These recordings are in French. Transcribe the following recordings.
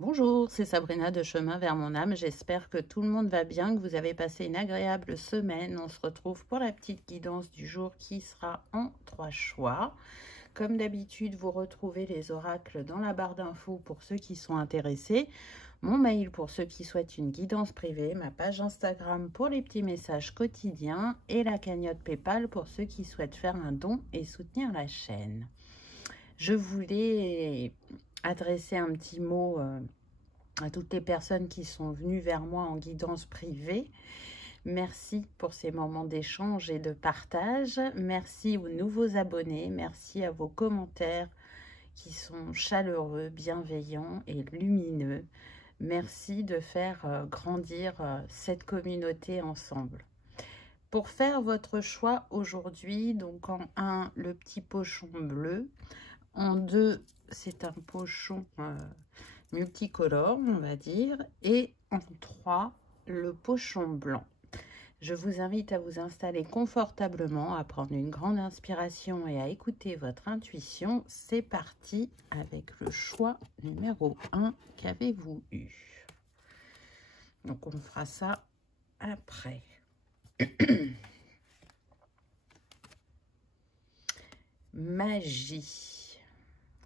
Bonjour, c'est Sabrina de Chemin vers mon âme. J'espère que tout le monde va bien, que vous avez passé une agréable semaine. On se retrouve pour la petite guidance du jour qui sera en 3 choix. Comme d'habitude, vous retrouvez les oracles dans la barre d'infos pour ceux qui sont intéressés. Mon mail pour ceux qui souhaitent une guidance privée, ma page Instagram pour les petits messages quotidiens et la cagnotte PayPal pour ceux qui souhaitent faire un don et soutenir la chaîne. Je voulais adresser un petit mot à toutes les personnes qui sont venues vers moi en guidance privée. Merci pour ces moments d'échange et de partage. Merci aux nouveaux abonnés. Merci à vos commentaires qui sont chaleureux, bienveillants et lumineux. Merci de faire grandir cette communauté ensemble. Pour faire votre choix aujourd'hui, donc en 1, le petit pochon bleu. En 2, c'est un pochon multicolore, on va dire. Et en 3, le pochon blanc. Je vous invite à vous installer confortablement, à prendre une grande inspiration et à écouter votre intuition. C'est parti avec le choix numéro 1. Qu'avez-vous eu? Donc, on fera ça après. Magie.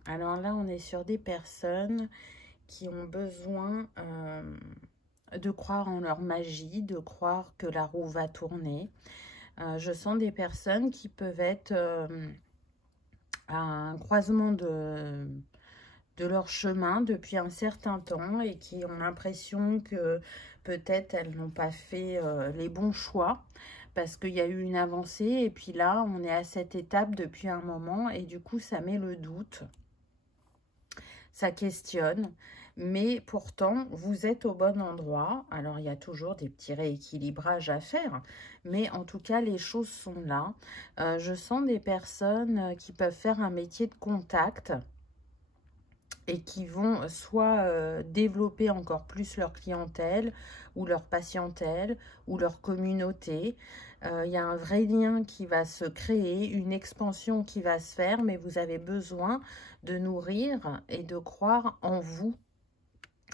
Alors là, on est sur des personnes qui ont besoin de croire en leur magie, de croire que la roue va tourner. Je sens des personnes qui peuvent être à un croisement de leur chemin depuis un certain temps et qui ont l'impression que peut-être elles n'ont pas fait les bons choix parce qu'il y a eu une avancée et puis là, on est à cette étape depuis un moment et du coup, ça met le doute. Ça questionne, mais pourtant, vous êtes au bon endroit. Alors, il y a toujours des petits rééquilibrages à faire, mais en tout cas, les choses sont là. Je sens des personnes qui peuvent faire un métier de contact et qui vont soit développer encore plus leur clientèle ou leur patientèle ou leur communauté. Il y a un vrai lien qui va se créer, une expansion qui va se faire, mais vous avez besoin de nourrir et de croire en vous,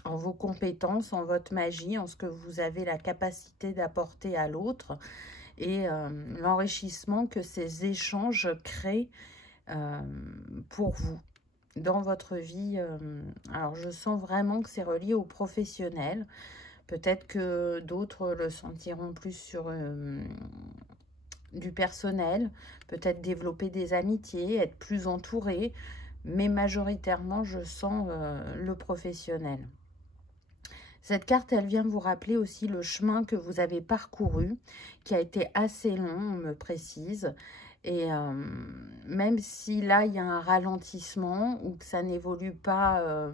en vos compétences, en votre magie, en ce que vous avez la capacité d'apporter à l'autre et l'enrichissement que ces échanges créent pour vous dans votre vie. Alors, je sens vraiment que c'est relié au professionnel. Peut-être que d'autres le sentiront plus sur du personnel, peut-être développer des amitiés, être plus entouré, mais majoritairement, je sens le professionnel. Cette carte, elle vient vous rappeler aussi le chemin que vous avez parcouru, qui a été assez long, on me précise. Et même si là, il y a un ralentissement ou que ça n'évolue pas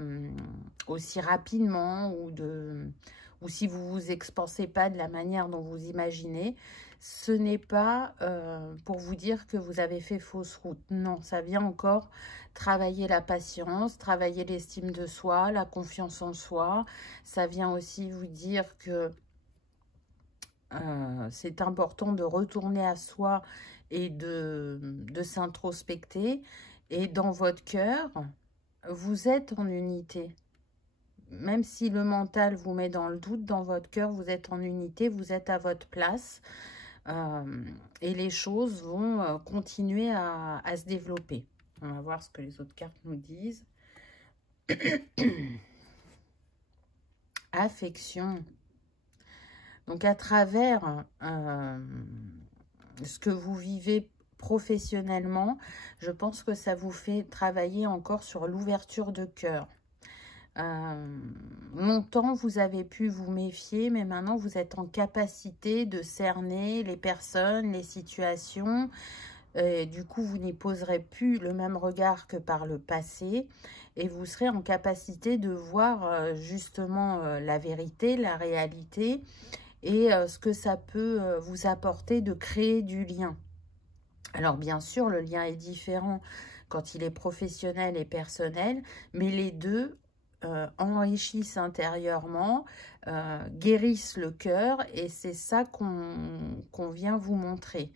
aussi rapidement ou si vous ne vous expansez pas de la manière dont vous imaginez, ce n'est pas pour vous dire que vous avez fait fausse route. Non, ça vient encore travailler la patience, travailler l'estime de soi, la confiance en soi. Ça vient aussi vous dire que c'est important de retourner à soi et de s'introspecter. Et dans votre cœur, vous êtes en unité. Même si le mental vous met dans le doute, dans votre cœur, vous êtes en unité, vous êtes à votre place. Et les choses vont continuer à se développer. On va voir ce que les autres cartes nous disent. Affection. Donc, à travers ce que vous vivez professionnellement, je pense que ça vous fait travailler encore sur l'ouverture de cœur. Longtemps, vous avez pu vous méfier, mais maintenant, vous êtes en capacité de cerner les personnes, les situations. Et du coup, vous n'y poserez plus le même regard que par le passé. Et vous serez en capacité de voir justement la vérité, la réalité et ce que ça peut vous apporter de créer du lien. Alors bien sûr, le lien est différent quand il est professionnel et personnel, mais les deux enrichissent intérieurement, guérissent le cœur et c'est ça qu'on vient vous montrer.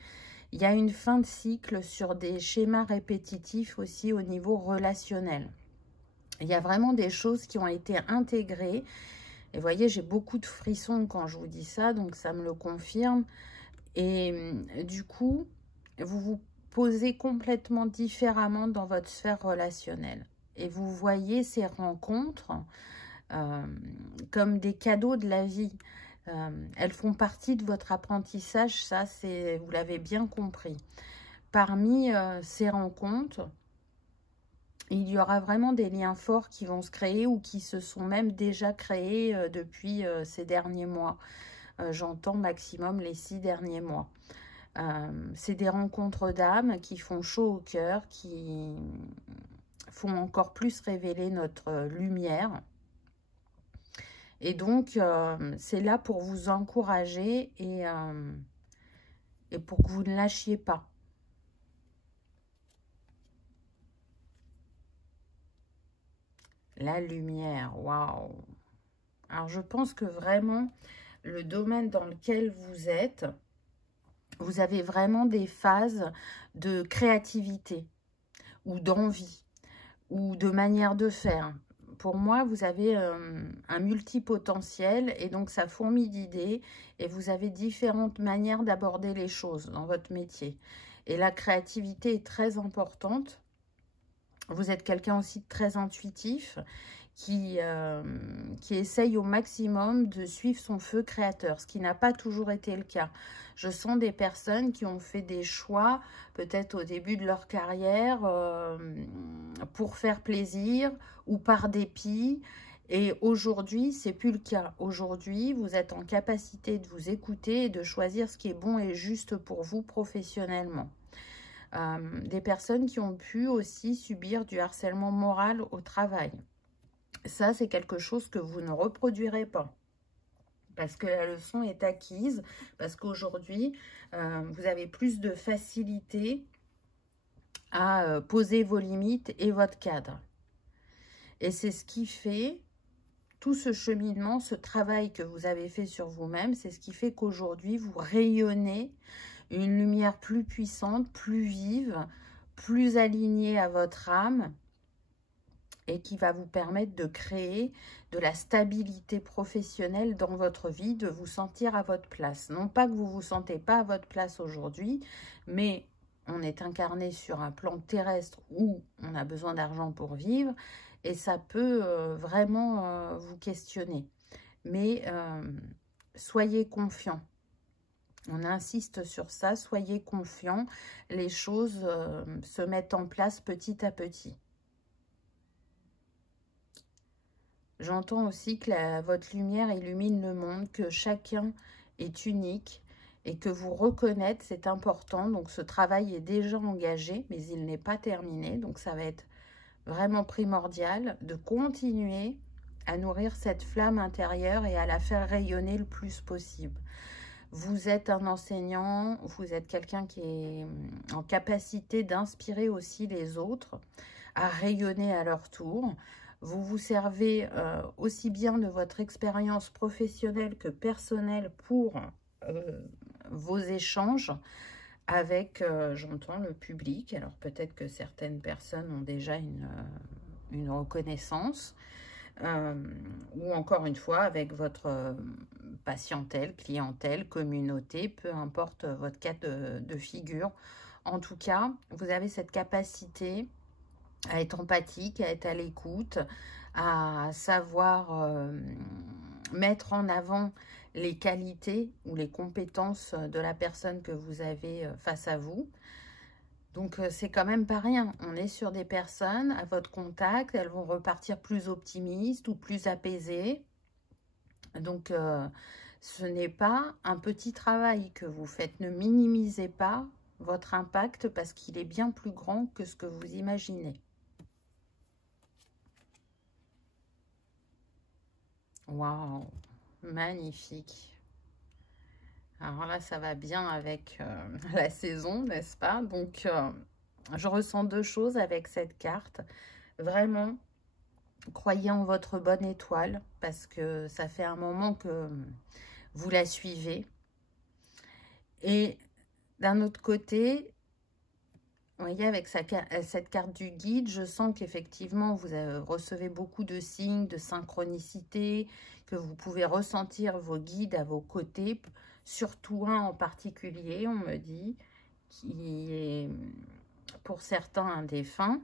Il y a une fin de cycle sur des schémas répétitifs aussi au niveau relationnel. Il y a vraiment des choses qui ont été intégrées. Et vous voyez, j'ai beaucoup de frissons quand je vous dis ça, donc ça me le confirme. Et du coup, vous vous posez complètement différemment dans votre sphère relationnelle. Et vous voyez ces rencontres comme des cadeaux de la vie. Elles font partie de votre apprentissage, ça, vous l'avez bien compris. Parmi ces rencontres, il y aura vraiment des liens forts qui vont se créer ou qui se sont même déjà créés depuis ces derniers mois. J'entends maximum les 6 derniers mois. C'est des rencontres d'âmes qui font chaud au cœur, qui font encore plus révéler notre lumière. Et donc, c'est là pour vous encourager et pour que vous ne lâchiez pas. La lumière, waouh! Alors, je pense que vraiment, le domaine dans lequel vous êtes, vous avez vraiment des phases de créativité ou d'envie ou de manière de faire. Pour moi, vous avez un multipotentiel et donc ça fourmille d'idées et vous avez différentes manières d'aborder les choses dans votre métier. Et la créativité est très importante. Vous êtes quelqu'un aussi de très intuitif qui essaye au maximum de suivre son feu créateur, ce qui n'a pas toujours été le cas. Je sens des personnes qui ont fait des choix, peut-être au début de leur carrière, pour faire plaisir ou par dépit. Et aujourd'hui, c'est plus le cas. Aujourd'hui, vous êtes en capacité de vous écouter et de choisir ce qui est bon et juste pour vous professionnellement. Des personnes qui ont pu aussi subir du harcèlement moral au travail. Ça, c'est quelque chose que vous ne reproduirez pas. Parce que la leçon est acquise. Parce qu'aujourd'hui, vous avez plus de facilité à poser vos limites et votre cadre. Et c'est ce qui fait tout ce cheminement, ce travail que vous avez fait sur vous-même. C'est ce qui fait qu'aujourd'hui, vous rayonnez une lumière plus puissante, plus vive, plus alignée à votre âme et qui va vous permettre de créer de la stabilité professionnelle dans votre vie, de vous sentir à votre place. Non pas que vous ne vous sentez pas à votre place aujourd'hui, mais on est incarné sur un plan terrestre où on a besoin d'argent pour vivre et ça peut vraiment vous questionner. Mais soyez confiants. On insiste sur ça, soyez confiants. Les choses se mettent en place petit à petit. J'entends aussi que votre lumière illumine le monde, que chacun est unique et que vous reconnaître, c'est important. Donc, ce travail est déjà engagé, mais il n'est pas terminé. Donc, ça va être vraiment primordial de continuer à nourrir cette flamme intérieure et à la faire rayonner le plus possible. Vous êtes un enseignant, vous êtes quelqu'un qui est en capacité d'inspirer aussi les autres à rayonner à leur tour. Vous vous servez aussi bien de votre expérience professionnelle que personnelle pour vos échanges avec, j'entends, le public. Alors peut-être que certaines personnes ont déjà une reconnaissance. Ou encore une fois avec votre patientèle, clientèle, communauté, peu importe votre cas de figure. En tout cas, vous avez cette capacité à être empathique, à être à l'écoute, à savoir mettre en avant les qualités ou les compétences de la personne que vous avez face à vous. Donc, c'est quand même pas rien. On est sur des personnes à votre contact, elles vont repartir plus optimistes ou plus apaisées. Donc, ce n'est pas un petit travail que vous faites. Ne minimisez pas votre impact parce qu'il est bien plus grand que ce que vous imaginez. Waouh, magnifique. Alors là, ça va bien avec la saison, n'est-ce pas? Donc, je ressens deux choses avec cette carte. Vraiment, croyez en votre bonne étoile parce que ça fait un moment que vous la suivez. Et d'un autre côté, Vous voyez, avec cette carte du guide, je sens qu'effectivement, vous recevez beaucoup de signes, de synchronicité, que vous pouvez ressentir vos guides à vos côtés, surtout un en particulier, on me dit, qui est pour certains un défunt.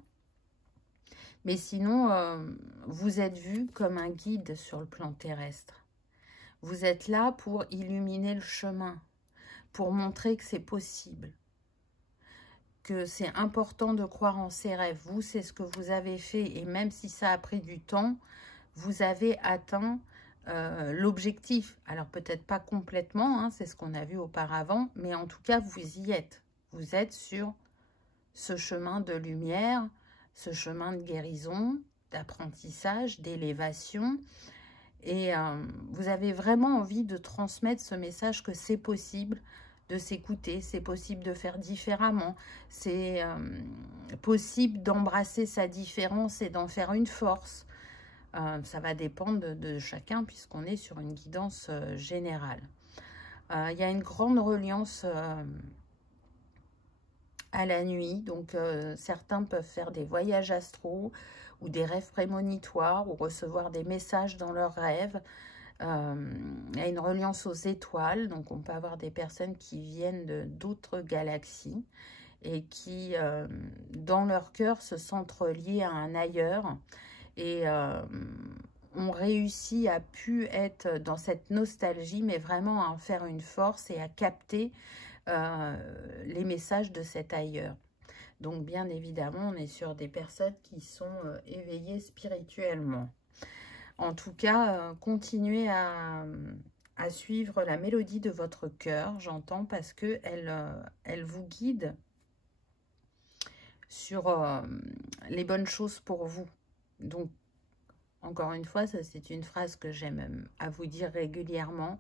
Mais sinon, vous êtes vu comme un guide sur le plan terrestre. Vous êtes là pour illuminer le chemin, pour montrer que c'est possible, que c'est important de croire en ses rêves. Vous, c'est ce que vous avez fait, et même si ça a pris du temps, vous avez atteint l'objectif. Alors peut-être pas complètement, hein, c'est ce qu'on a vu auparavant, mais en tout cas, vous y êtes. Vous êtes sur ce chemin de lumière, ce chemin de guérison, d'apprentissage, d'élévation. Et vous avez vraiment envie de transmettre ce message que c'est possible de s'écouter, c'est possible de faire différemment, c'est possible d'embrasser sa différence et d'en faire une force. Ça va dépendre de chacun puisqu'on est sur une guidance générale. Il y a une grande reliance à la nuit, donc certains peuvent faire des voyages astraux ou des rêves prémonitoires ou recevoir des messages dans leurs rêves. Il y a une reliance aux étoiles, donc on peut avoir des personnes qui viennent d'autres galaxies et qui, dans leur cœur, se sentent reliées à un ailleurs et ont réussi à pu être dans cette nostalgie, mais vraiment à en faire une force et à capter les messages de cet ailleurs. Donc bien évidemment, on est sur des personnes qui sont éveillées spirituellement. En tout cas, continuez à suivre la mélodie de votre cœur, j'entends, parce que elle vous guide sur les bonnes choses pour vous. Donc, encore une fois, ça c'est une phrase que j'aime à vous dire régulièrement.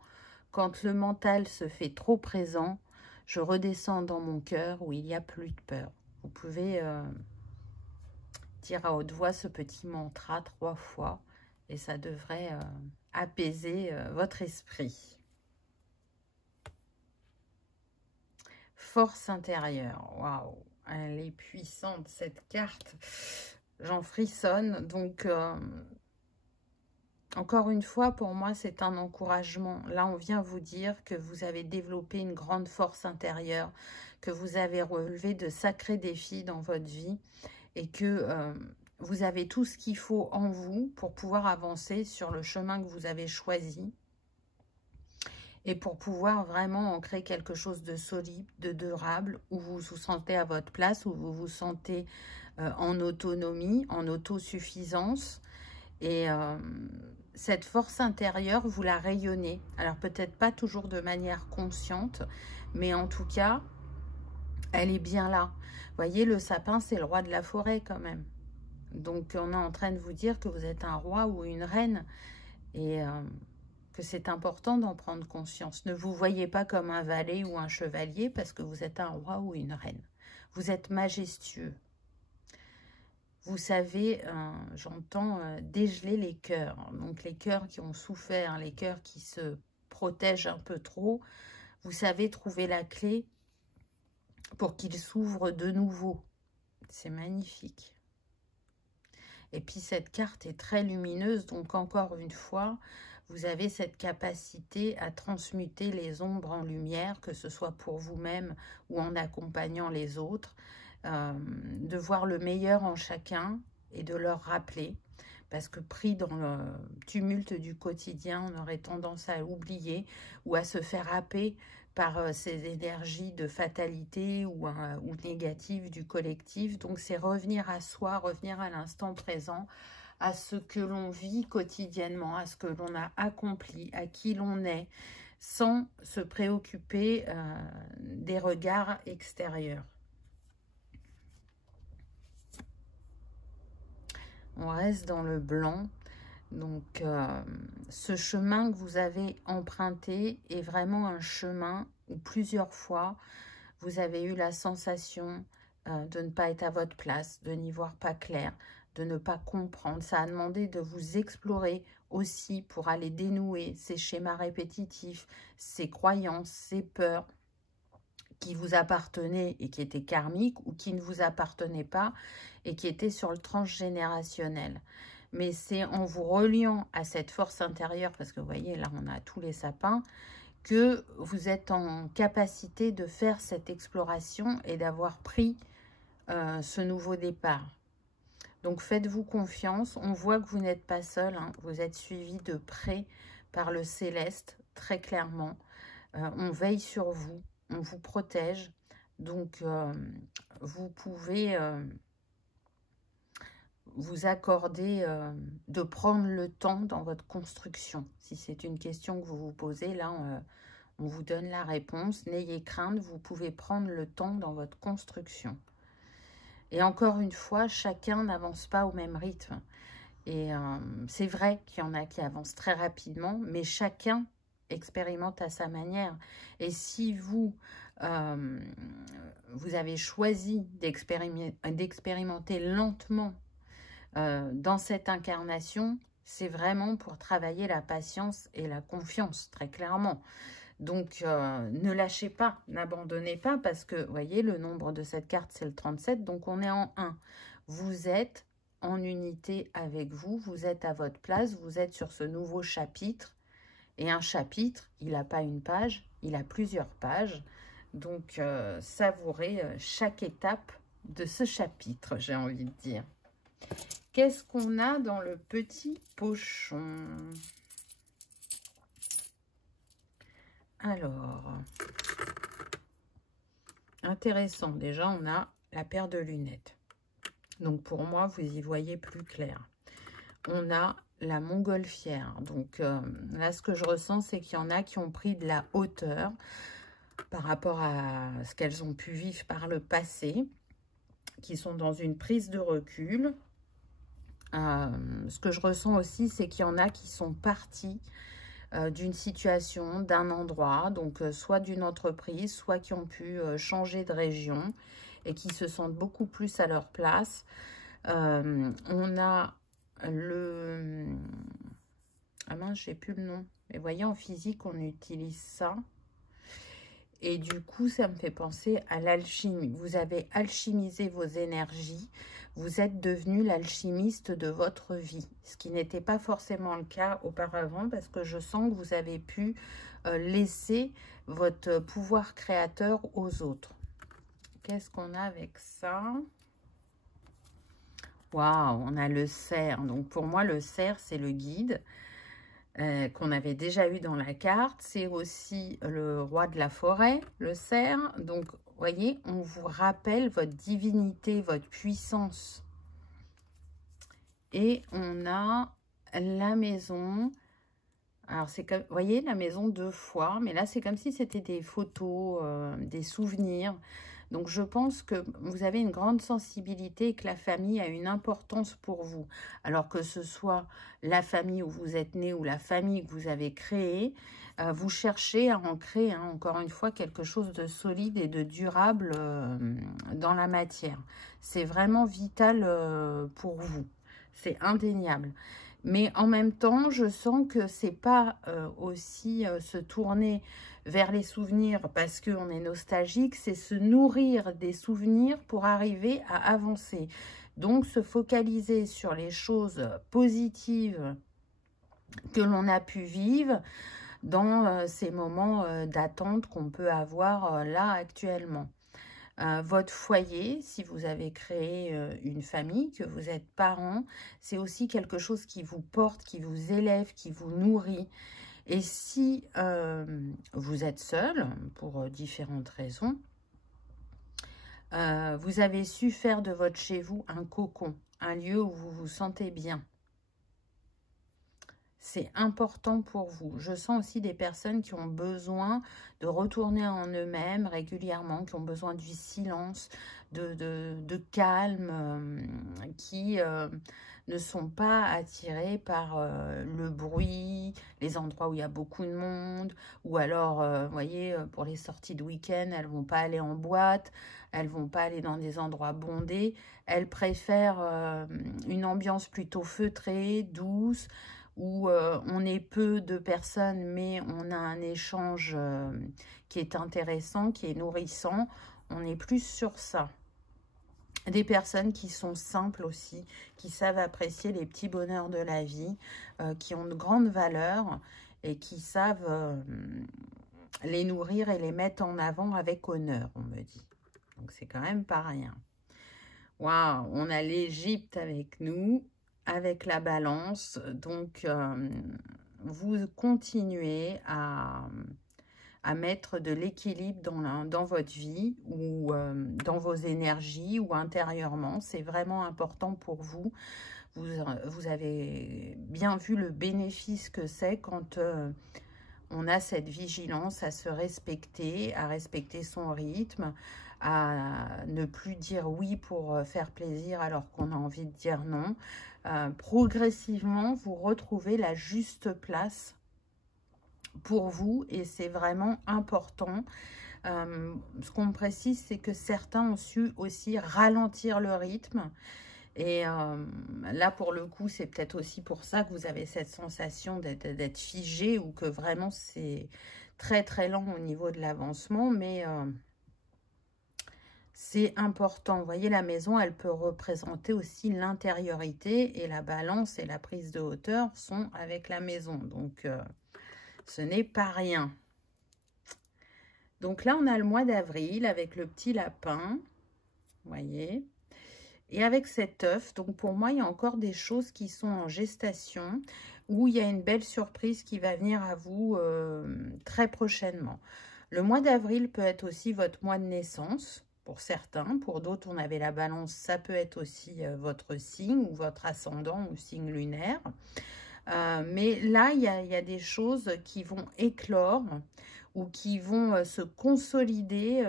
Quand le mental se fait trop présent, je redescends dans mon cœur où il n'y a plus de peur. Vous pouvez dire à haute voix ce petit mantra 3 fois. Et ça devrait apaiser votre esprit. Force intérieure. Waouh, elle est puissante cette carte. J'en frissonne. Donc, encore une fois, pour moi, c'est un encouragement. Là, on vient vous dire que vous avez développé une grande force intérieure, que vous avez relevé de sacrés défis dans votre vie et que vous avez tout ce qu'il faut en vous pour pouvoir avancer sur le chemin que vous avez choisi et pour pouvoir vraiment en créer quelque chose de solide, de durable, où vous vous sentez à votre place, où vous vous sentez en autonomie, en autosuffisance. Et cette force intérieure, vous la rayonnez. Alors peut-être pas toujours de manière consciente, mais en tout cas, elle est bien là. Vous voyez, le sapin, c'est le roi de la forêt quand même. Donc, on est en train de vous dire que vous êtes un roi ou une reine et que c'est important d'en prendre conscience. Ne vous voyez pas comme un valet ou un chevalier parce que vous êtes un roi ou une reine. Vous êtes majestueux. Vous savez, j'entends dégeler les cœurs. Donc, les cœurs qui ont souffert, les cœurs qui se protègent un peu trop, vous savez trouver la clé pour qu'ils s'ouvrent de nouveau. C'est magnifique. Et puis cette carte est très lumineuse, donc encore une fois, vous avez cette capacité à transmuter les ombres en lumière, que ce soit pour vous-même ou en accompagnant les autres, de voir le meilleur en chacun et de leur rappeler, parce que pris dans le tumulte du quotidien, on aurait tendance à oublier ou à se faire happer par ces énergies de fatalité ou négatives du collectif. Donc, c'est revenir à soi, revenir à l'instant présent, à ce que l'on vit quotidiennement, à ce que l'on a accompli, à qui l'on est, sans se préoccuper des regards extérieurs. On reste dans le blanc. Donc, ce chemin que vous avez emprunté est vraiment un chemin où plusieurs fois, vous avez eu la sensation de ne pas être à votre place, de n'y voir pas clair, de ne pas comprendre. Ça a demandé de vous explorer aussi pour aller dénouer ces schémas répétitifs, ces croyances, ces peurs qui vous appartenait et qui était karmique, ou qui ne vous appartenait pas et qui était sur le transgénérationnel. Mais c'est en vous reliant à cette force intérieure, parce que vous voyez, là, on a tous les sapins, que vous êtes en capacité de faire cette exploration et d'avoir pris ce nouveau départ. Donc, faites-vous confiance. On voit que vous n'êtes pas seul, hein. Vous êtes suivi de près par le céleste, très clairement. On veille sur vous, on vous protège. Donc, vous pouvez vous accorder de prendre le temps dans votre construction. Si c'est une question que vous vous posez, là, on vous donne la réponse. N'ayez crainte, vous pouvez prendre le temps dans votre construction. Et encore une fois, chacun n'avance pas au même rythme. Et c'est vrai qu'il y en a qui avancent très rapidement, mais chacun expérimente à sa manière. Et si vous, vous avez choisi d'expérimenter lentement dans cette incarnation, c'est vraiment pour travailler la patience et la confiance, très clairement. Donc, ne lâchez pas, n'abandonnez pas, parce que, vous voyez, le nombre de cette carte, c'est le 37, donc on est en 1. Vous êtes en unité avec vous, vous êtes à votre place, vous êtes sur ce nouveau chapitre. Et un chapitre, il n'a pas une page, il a plusieurs pages. Donc, savourez chaque étape de ce chapitre, j'ai envie de dire. Qu'est-ce qu'on a dans le petit pochon? Alors, intéressant. Déjà, on a la paire de lunettes. Donc, pour moi, vous y voyez plus clair. On a la montgolfière. Donc, là, ce que je ressens, c'est qu'il y en a qui ont pris de la hauteur par rapport à ce qu'elles ont pu vivre par le passé, qui sont dans une prise de recul. Ce que je ressens aussi, c'est qu'il y en a qui sont partis d'une situation, d'un endroit, donc soit d'une entreprise, soit qui ont pu changer de région et qui se sentent beaucoup plus à leur place. On a le... Ah mince, j'ai plus le nom. Mais voyez, en physique, on utilise ça. Et du coup, ça me fait penser à l'alchimie. Vous avez alchimisé vos énergies. Vous êtes devenu l'alchimiste de votre vie. Ce qui n'était pas forcément le cas auparavant, parce que je sens que vous avez pu laisser votre pouvoir créateur aux autres. Qu'est-ce qu'on a avec ça? Waouh, on a le cerf. Donc, pour moi, le cerf, c'est le guide. Qu'on avait déjà eu dans la carte. C'est aussi le roi de la forêt, le cerf. Donc, vous voyez, on vous rappelle votre divinité, votre puissance. Et on a la maison. Alors, c'est comme, vous voyez, la maison 2 fois. Mais là, c'est comme si c'était des photos, des souvenirs. Donc, je pense que vous avez une grande sensibilité et que la famille a une importance pour vous. Alors que ce soit la famille où vous êtes né ou la famille que vous avez créée, vous cherchez à en créer, hein, encore une fois, quelque chose de solide et de durable dans la matière. C'est vraiment vital pour vous. C'est indéniable. Mais en même temps, je sens que c'est pas aussi se tourner vers les souvenirs parce qu'on est nostalgique, c'est se nourrir des souvenirs pour arriver à avancer. Donc, se focaliser sur les choses positives que l'on a pu vivre dans ces moments d'attente qu'on peut avoir là actuellement. Votre foyer, si vous avez créé une famille, que vous êtes parents, c'est aussi quelque chose qui vous porte, qui vous élève, qui vous nourrit. Et si vous êtes seul, pour différentes raisons, vous avez su faire de votre chez vous un cocon, un lieu où vous vous sentez bien. C'est important pour vous. Je sens aussi des personnes qui ont besoin de retourner en eux-mêmes régulièrement, qui ont besoin du silence, de calme, qui ne sont pas attirés par le bruit, les endroits où il y a beaucoup de monde, ou alors, vous voyez, pour les sorties de week-end, elles ne vont pas aller en boîte, elles ne vont pas aller dans des endroits bondés, elles préfèrent une ambiance plutôt feutrée, douce, où on est peu de personnes, mais on a un échange qui est intéressant, qui est nourrissant. On est plus sur ça. Des personnes qui sont simples aussi, qui savent apprécier les petits bonheurs de la vie, qui ont de grandes valeurs et qui savent les nourrir et les mettre en avant avec honneur, on me dit. Donc, c'est quand même pas rien. Waouh, on a l'Égypte avec nous, avec la balance. Donc, vous continuez à mettre de l'équilibre dans votre vie ou dans vos énergies ou intérieurement. C'est vraiment important pour vous. Vous avez bien vu le bénéfice que c'est quand on a cette vigilance à se respecter, à respecter son rythme, à ne plus dire oui pour faire plaisir alors qu'on a envie de dire non. Progressivement, vous retrouvez la juste place pour vous et c'est vraiment important. Ce qu'on me précise, c'est que certains ont su aussi ralentir le rythme. Et là, pour le coup, c'est peut-être aussi pour ça que vous avez cette sensation d'être figé ou que vraiment c'est très très lent au niveau de l'avancement. Mais c'est important. Vous voyez, la maison, elle peut représenter aussi l'intériorité et la balance et la prise de hauteur sont avec la maison. Donc, ce n'est pas rien. Donc là, on a le mois d'avril avec le petit lapin. Vous voyez. Et avec cet œuf, donc pour moi, il y a encore des choses qui sont en gestation où il y a une belle surprise qui va venir à vous très prochainement. Le mois d'avril peut être aussi votre mois de naissance pour certains. Pour d'autres, on avait la balance, ça peut être aussi votre signe ou votre ascendant ou signe lunaire. Mais là, il y a des choses qui vont éclore ou qui vont se consolider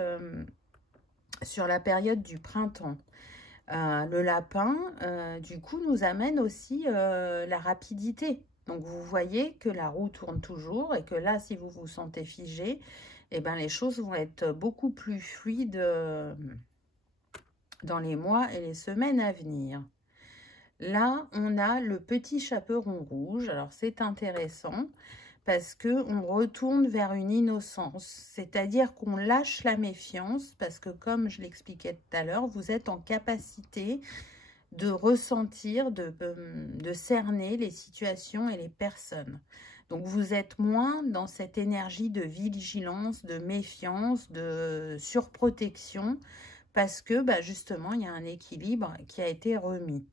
sur la période du printemps. Le lapin, du coup, nous amène aussi la rapidité. Donc, vous voyez que la roue tourne toujours et que là, si vous vous sentez figé, eh ben, les choses vont être beaucoup plus fluides dans les mois et les semaines à venir. Là, on a le petit chaperon rouge. Alors, c'est intéressant parce qu'on retourne vers une innocence, c'est-à-dire qu'on lâche la méfiance parce que, comme je l'expliquais tout à l'heure, vous êtes en capacité de ressentir, de cerner les situations et les personnes. Donc, vous êtes moins dans cette énergie de vigilance, de méfiance, de surprotection parce que, bah, justement, il y a un équilibre qui a été remis.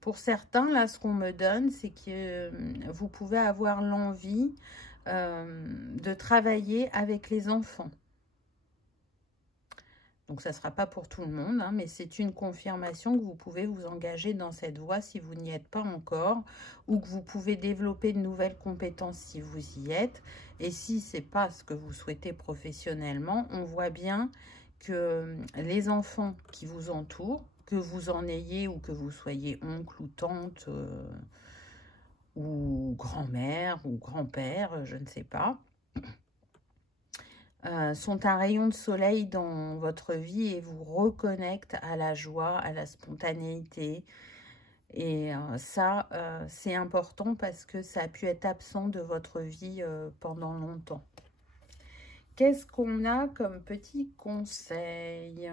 Pour certains, là, ce qu'on me donne, c'est que vous pouvez avoir l'envie de travailler avec les enfants. Donc, ça ne sera pas pour tout le monde, hein, mais c'est une confirmation que vous pouvez vous engager dans cette voie si vous n'y êtes pas encore, ou que vous pouvez développer de nouvelles compétences si vous y êtes. Et si ce n'est pas ce que vous souhaitez professionnellement, on voit bien que les enfants qui vous entourent, que vous en ayez ou que vous soyez oncle ou tante ou grand-mère ou grand-père, je ne sais pas, sont un rayon de soleil dans votre vie et vous reconnectent à la joie, à la spontanéité. Et ça, c'est important parce que ça a pu être absent de votre vie pendant longtemps. Qu'est-ce qu'on a comme petit conseil ?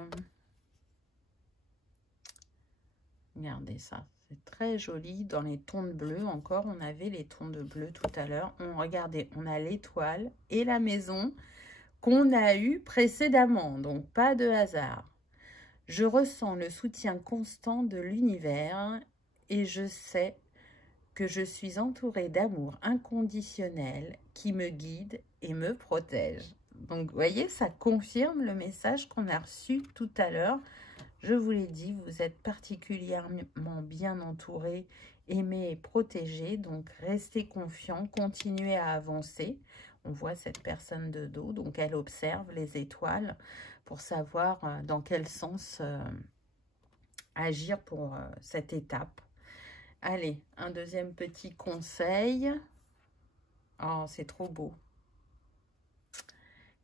Regardez ça, c'est très joli. Dans les tons de bleu, encore, on avait les tons de bleu tout à l'heure. Regardez, on a l'étoile et la maison qu'on a eu précédemment, donc pas de hasard. Je ressens le soutien constant de l'univers et je sais que je suis entourée d'amour inconditionnel qui me guide et me protège. Donc, vous voyez, ça confirme le message qu'on a reçu tout à l'heure. Je vous l'ai dit, vous êtes particulièrement bien entouré, aimé et protégé. Donc, restez confiant, continuez à avancer. On voit cette personne de dos, donc elle observe les étoiles pour savoir dans quel sens agir pour cette étape. Allez, un deuxième petit conseil. Oh, c'est trop beau.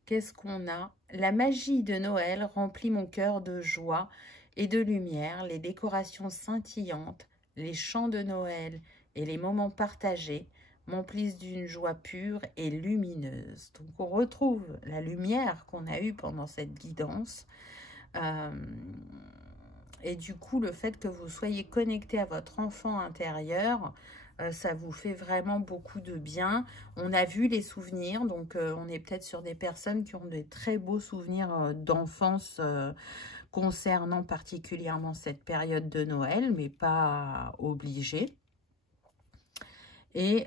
Qu'est-ce qu'on a? La magie de Noël remplit mon cœur de joie et de lumière, les décorations scintillantes, les chants de Noël et les moments partagés m'emplissent d'une joie pure et lumineuse. Donc on retrouve la lumière qu'on a eue pendant cette guidance. Et du coup, le fait que vous soyez connecté à votre enfant intérieur, ça vous fait vraiment beaucoup de bien. On a vu les souvenirs, donc on est peut-être sur des personnes qui ont des très beaux souvenirs d'enfance concernant particulièrement cette période de Noël, mais pas obligé. Et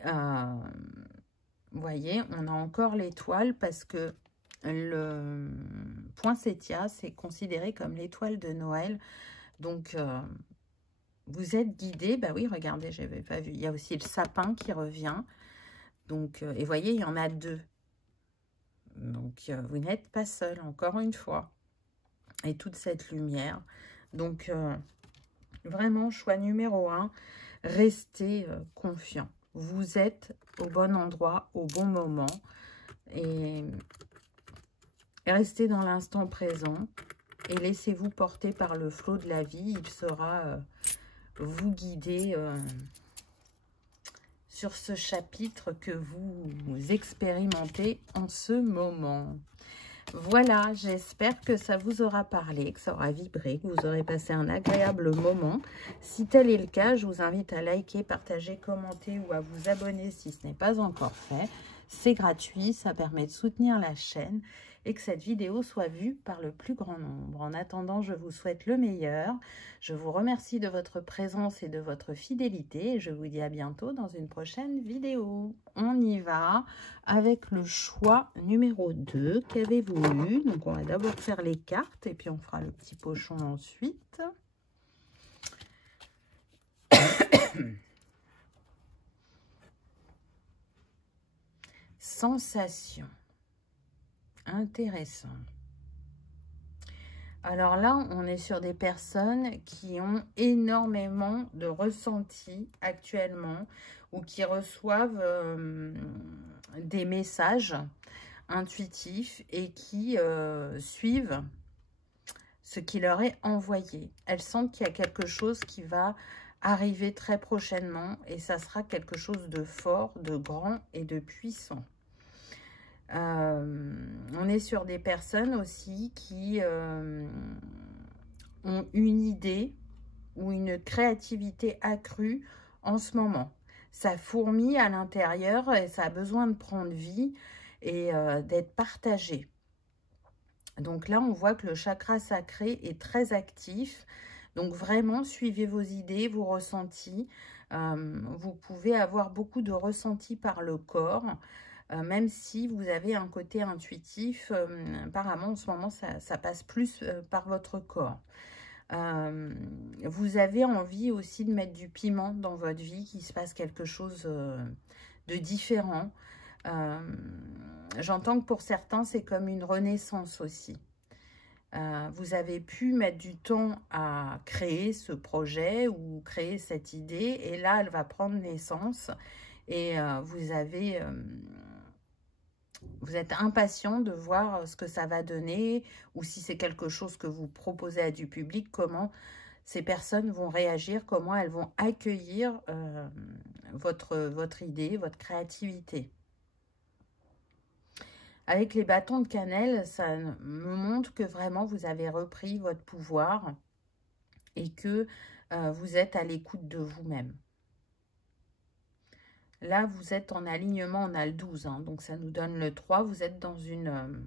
vous voyez, on a encore l'étoile parce que le poinsettia, c'est considéré comme l'étoile de Noël. Donc, vous êtes guidé. Bah oui, regardez, je n'avais pas vu. Il y a aussi le sapin qui revient. Donc, et vous voyez, il y en a 2. Donc, vous n'êtes pas seul, encore une fois. Et toute cette lumière. Donc, vraiment, choix numéro 1, restez confiant. Vous êtes au bon endroit, au bon moment. Et restez dans l'instant présent. Et laissez-vous porter par le flot de la vie. Il saura vous guider sur ce chapitre que vous expérimentez en ce moment. Voilà, j'espère que ça vous aura parlé, que ça aura vibré, que vous aurez passé un agréable moment. Si tel est le cas, je vous invite à liker, partager, commenter ou à vous abonner si ce n'est pas encore fait. C'est gratuit, ça permet de soutenir la chaîne et que cette vidéo soit vue par le plus grand nombre. En attendant, je vous souhaite le meilleur. Je vous remercie de votre présence et de votre fidélité. Et je vous dis à bientôt dans une prochaine vidéo. On y va avec le choix numéro 2. Qu'avez-vous eu? Donc, on va d'abord faire les cartes et puis on fera le petit pochon ensuite. Sensation. Intéressant. Alors là, on est sur des personnes qui ont énormément de ressentis actuellement ou qui reçoivent des messages intuitifs et qui suivent ce qui leur est envoyé. Elles sentent qu'il y a quelque chose qui va arriver très prochainement et ça sera quelque chose de fort, de grand et de puissant. On est sur des personnes aussi qui ont une idée ou une créativité accrue en ce moment. Ça fourmille à l'intérieur et ça a besoin de prendre vie et d'être partagé. Donc là, on voit que le chakra sacré est très actif. Donc vraiment, suivez vos idées, vos ressentis. Vous pouvez avoir beaucoup de ressentis par le corps. Même si vous avez un côté intuitif, apparemment en ce moment ça passe plus par votre corps. Vous avez envie aussi de mettre du piment dans votre vie, qu'il se passe quelque chose de différent. J'entends que pour certains c'est comme une renaissance aussi. Vous avez pu mettre du temps à créer ce projet ou créer cette idée et là elle va prendre naissance et vous êtes impatient de voir ce que ça va donner ou si c'est quelque chose que vous proposez à du public, comment ces personnes vont réagir, comment elles vont accueillir votre idée, votre créativité. Avec les bâtons de cannelle, ça me montre que vraiment vous avez repris votre pouvoir et que vous êtes à l'écoute de vous-même. Là, vous êtes en alignement, on a le 12, hein, donc ça nous donne le 3. Vous êtes dans une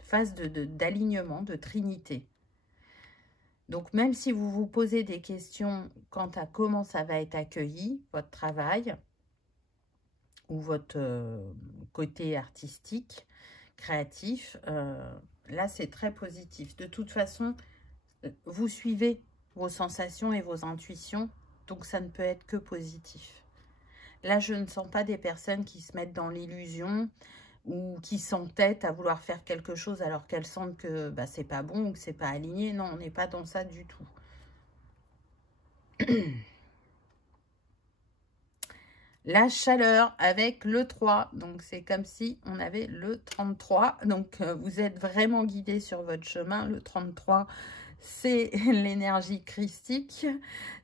phase d'alignement, de trinité. Donc, même si vous vous posez des questions quant à comment ça va être accueilli, votre travail, ou votre côté artistique, créatif, là, c'est très positif. De toute façon, vous suivez vos sensations et vos intuitions, donc ça ne peut être que positif. Là, je ne sens pas des personnes qui se mettent dans l'illusion ou qui s'entêtent à vouloir faire quelque chose alors qu'elles sentent que bah, c'est pas bon ou que c'est pas aligné. Non, on n'est pas dans ça du tout. La chaleur avec le 3. Donc, c'est comme si on avait le 33. Donc, vous êtes vraiment guidé sur votre chemin. Le 33, c'est l'énergie christique,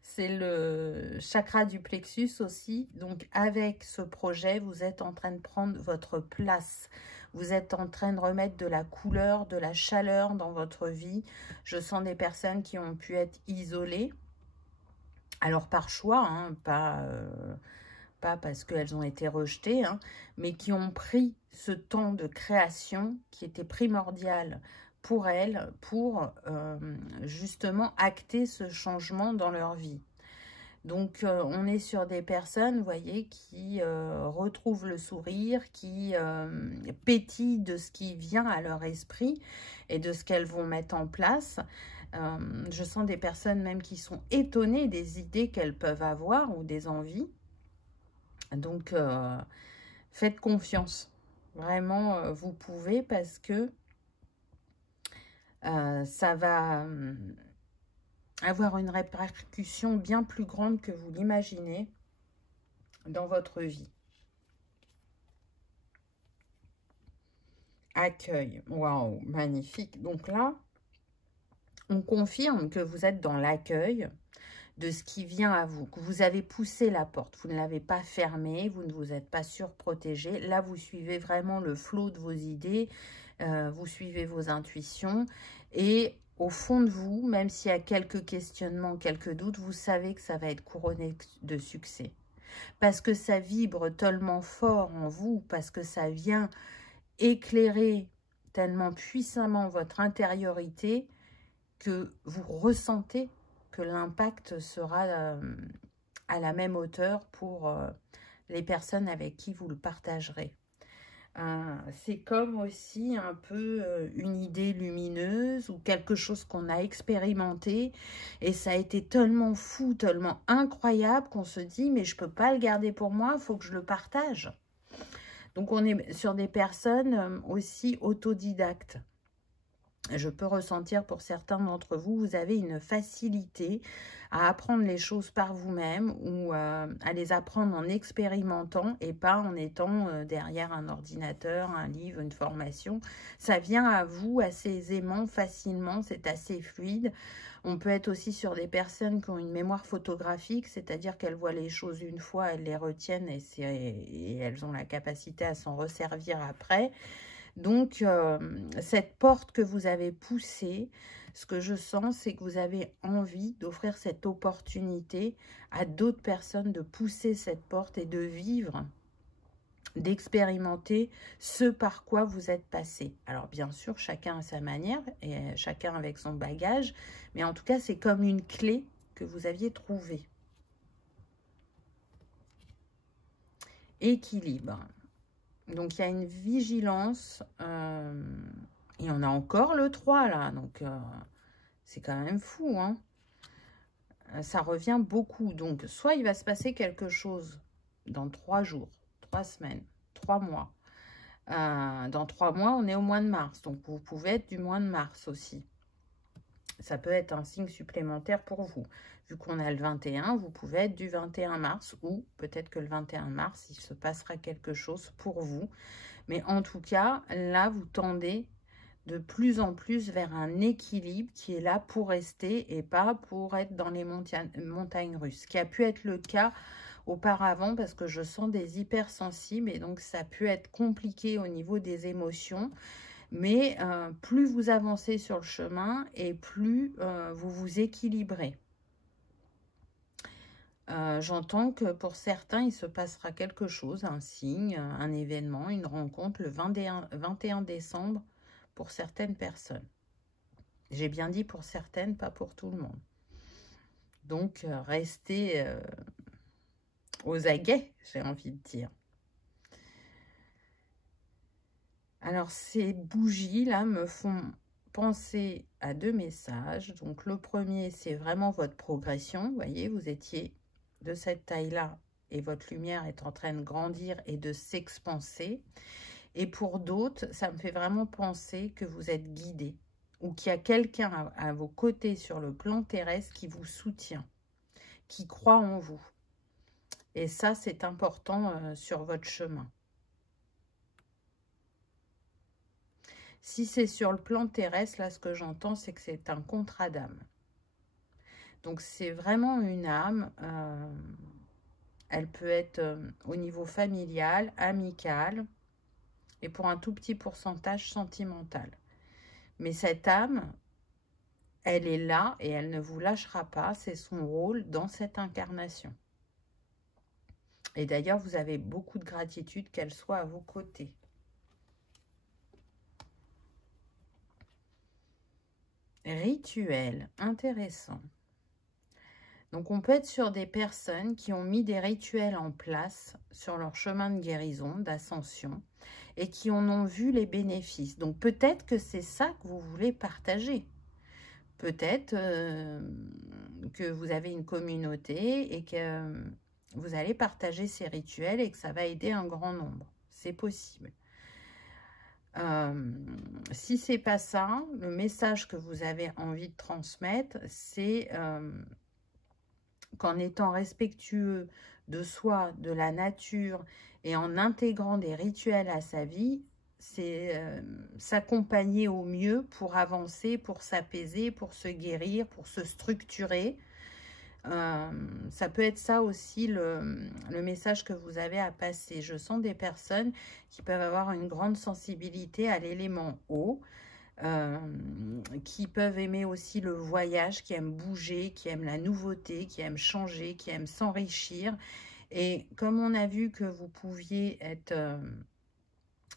c'est le chakra du plexus aussi. Donc avec ce projet, vous êtes en train de prendre votre place. Vous êtes en train de remettre de la couleur, de la chaleur dans votre vie. Je sens des personnes qui ont pu être isolées. Alors par choix, hein, pas parce qu'elles ont été rejetées, hein, mais qui ont pris ce temps de création qui était primordial pour elles, pour justement acter ce changement dans leur vie. Donc, on est sur des personnes, vous voyez, qui retrouvent le sourire, qui pétillent de ce qui vient à leur esprit et de ce qu'elles vont mettre en place. Je sens des personnes même qui sont étonnées des idées qu'elles peuvent avoir ou des envies. Donc, faites confiance. Vraiment, vous pouvez parce que ça va avoir une répercussion bien plus grande que vous l'imaginez dans votre vie. Accueil. Waouh, magnifique. Donc là, on confirme que vous êtes dans l'accueil de ce qui vient à vous, que vous avez poussé la porte, vous ne l'avez pas fermée, vous ne vous êtes pas surprotégé. Là, vous suivez vraiment le flot de vos idées, vous suivez vos intuitions et au fond de vous, même s'il y a quelques questionnements, quelques doutes, vous savez que ça va être couronné de succès. Parce que ça vibre tellement fort en vous, parce que ça vient éclairer tellement puissamment votre intériorité que vous ressentez que l'impact sera à la même hauteur pour les personnes avec qui vous le partagerez. C'est comme aussi un peu une idée lumineuse ou quelque chose qu'on a expérimenté et ça a été tellement fou, tellement incroyable qu'on se dit mais je ne peux pas le garder pour moi, il faut que je le partage. Donc on est sur des personnes aussi autodidactes. Je peux ressentir pour certains d'entre vous, vous avez une facilité à apprendre les choses par vous-même ou à les apprendre en expérimentant et pas en étant derrière un ordinateur, un livre, une formation. Ça vient à vous assez aisément, facilement, c'est assez fluide. On peut être aussi sur des personnes qui ont une mémoire photographique, c'est-à-dire qu'elles voient les choses une fois, elles les retiennent et elles ont la capacité à s'en resservir après. Donc, cette porte que vous avez poussée, ce que je sens, c'est que vous avez envie d'offrir cette opportunité à d'autres personnes de pousser cette porte et de vivre, d'expérimenter ce par quoi vous êtes passé. Alors, bien sûr, chacun à sa manière et chacun avec son bagage, mais en tout cas, c'est comme une clé que vous aviez trouvée. Équilibre. Donc, il y a une vigilance. Et on a encore le 3, là. Donc, c'est quand même fou, hein. Ça revient beaucoup. Donc, soit il va se passer quelque chose dans 3 jours, 3 semaines, 3 mois. Dans 3 mois, on est au mois de mars. Donc, vous pouvez être du mois de mars aussi. Ça peut être un signe supplémentaire pour vous. Vu qu'on a le 21, vous pouvez être du 21 mars ou peut-être que le 21 mars, il se passera quelque chose pour vous. Mais en tout cas, là, vous tendez de plus en plus vers un équilibre qui est là pour rester et pas pour être dans les montagnes russes. Ce qui a pu être le cas auparavant parce que je sens des hypersensibles et donc ça a pu être compliqué au niveau des émotions. Mais plus vous avancez sur le chemin et plus vous vous équilibrez. J'entends que pour certains, il se passera quelque chose, un signe, un événement, une rencontre le 21 décembre pour certaines personnes. J'ai bien dit pour certaines, pas pour tout le monde. Donc, restez aux aguets, j'ai envie de dire. Alors, ces bougies-là me font penser à 2 messages. Donc, le premier, c'est vraiment votre progression. Vous voyez, vous étiez de cette taille-là et votre lumière est en train de grandir et de s'expanser. Et pour d'autres, ça me fait vraiment penser que vous êtes guidé ou qu'il y a quelqu'un à vos côtés sur le plan terrestre qui vous soutient, qui croit en vous. Et ça, c'est important sur votre chemin. Si c'est sur le plan terrestre, là, ce que j'entends, c'est que c'est un contrat d'âme. Donc, c'est vraiment une âme. Elle peut être au niveau familial, amical, et pour un tout petit pourcentage sentimental. Mais cette âme, elle est là et elle ne vous lâchera pas. C'est son rôle dans cette incarnation. Et d'ailleurs, vous avez beaucoup de gratitude qu'elle soit à vos côtés. Rituel, intéressant. Donc, on peut être sur des personnes qui ont mis des rituels en place sur leur chemin de guérison, d'ascension, et qui en ont vu les bénéfices. Donc, peut-être que c'est ça que vous voulez partager. Peut-être que vous avez une communauté et que vous allez partager ces rituels et que ça va aider un grand nombre. C'est possible. Si c'est pas ça, le message que vous avez envie de transmettre, c'est qu'en étant respectueux de soi, de la nature et en intégrant des rituels à sa vie, c'est s'accompagner au mieux pour avancer, pour s'apaiser, pour se guérir, pour se structurer. Ça peut être ça aussi le message que vous avez à passer. Je sens des personnes qui peuvent avoir une grande sensibilité à l'élément eau, qui peuvent aimer aussi le voyage, qui aiment bouger, qui aiment la nouveauté, qui aiment changer, qui aiment s'enrichir. Et comme on a vu que vous pouviez être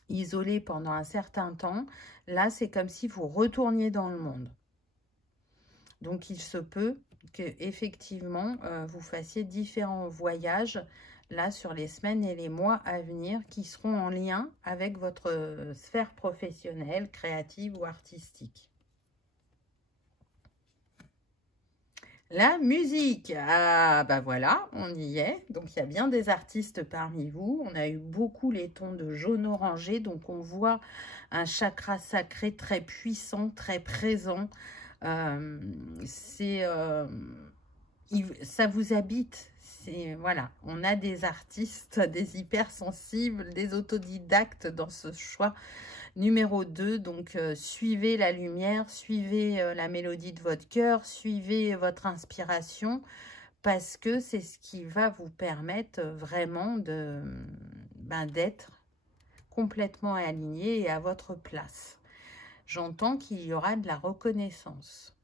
isolé pendant un certain temps, là c'est comme si vous retourniez dans le monde. Donc il se peut que effectivement vous fassiez différents voyages là sur les semaines et les mois à venir qui seront en lien avec votre sphère professionnelle, créative ou artistique. La musique, ah bah voilà, on y est. Donc il y a bien des artistes parmi vous. On a eu beaucoup les tons de jaune orangé, donc on voit un chakra sacré très puissant, très présent. Ça vous habite. Voilà, on a des artistes, des hypersensibles, des autodidactes dans ce choix numéro 2, donc suivez la lumière, suivez la mélodie de votre cœur, suivez votre inspiration, parce que c'est ce qui va vous permettre vraiment d'être complètement aligné et à votre place. J'entends qu'il y aura de la reconnaissance.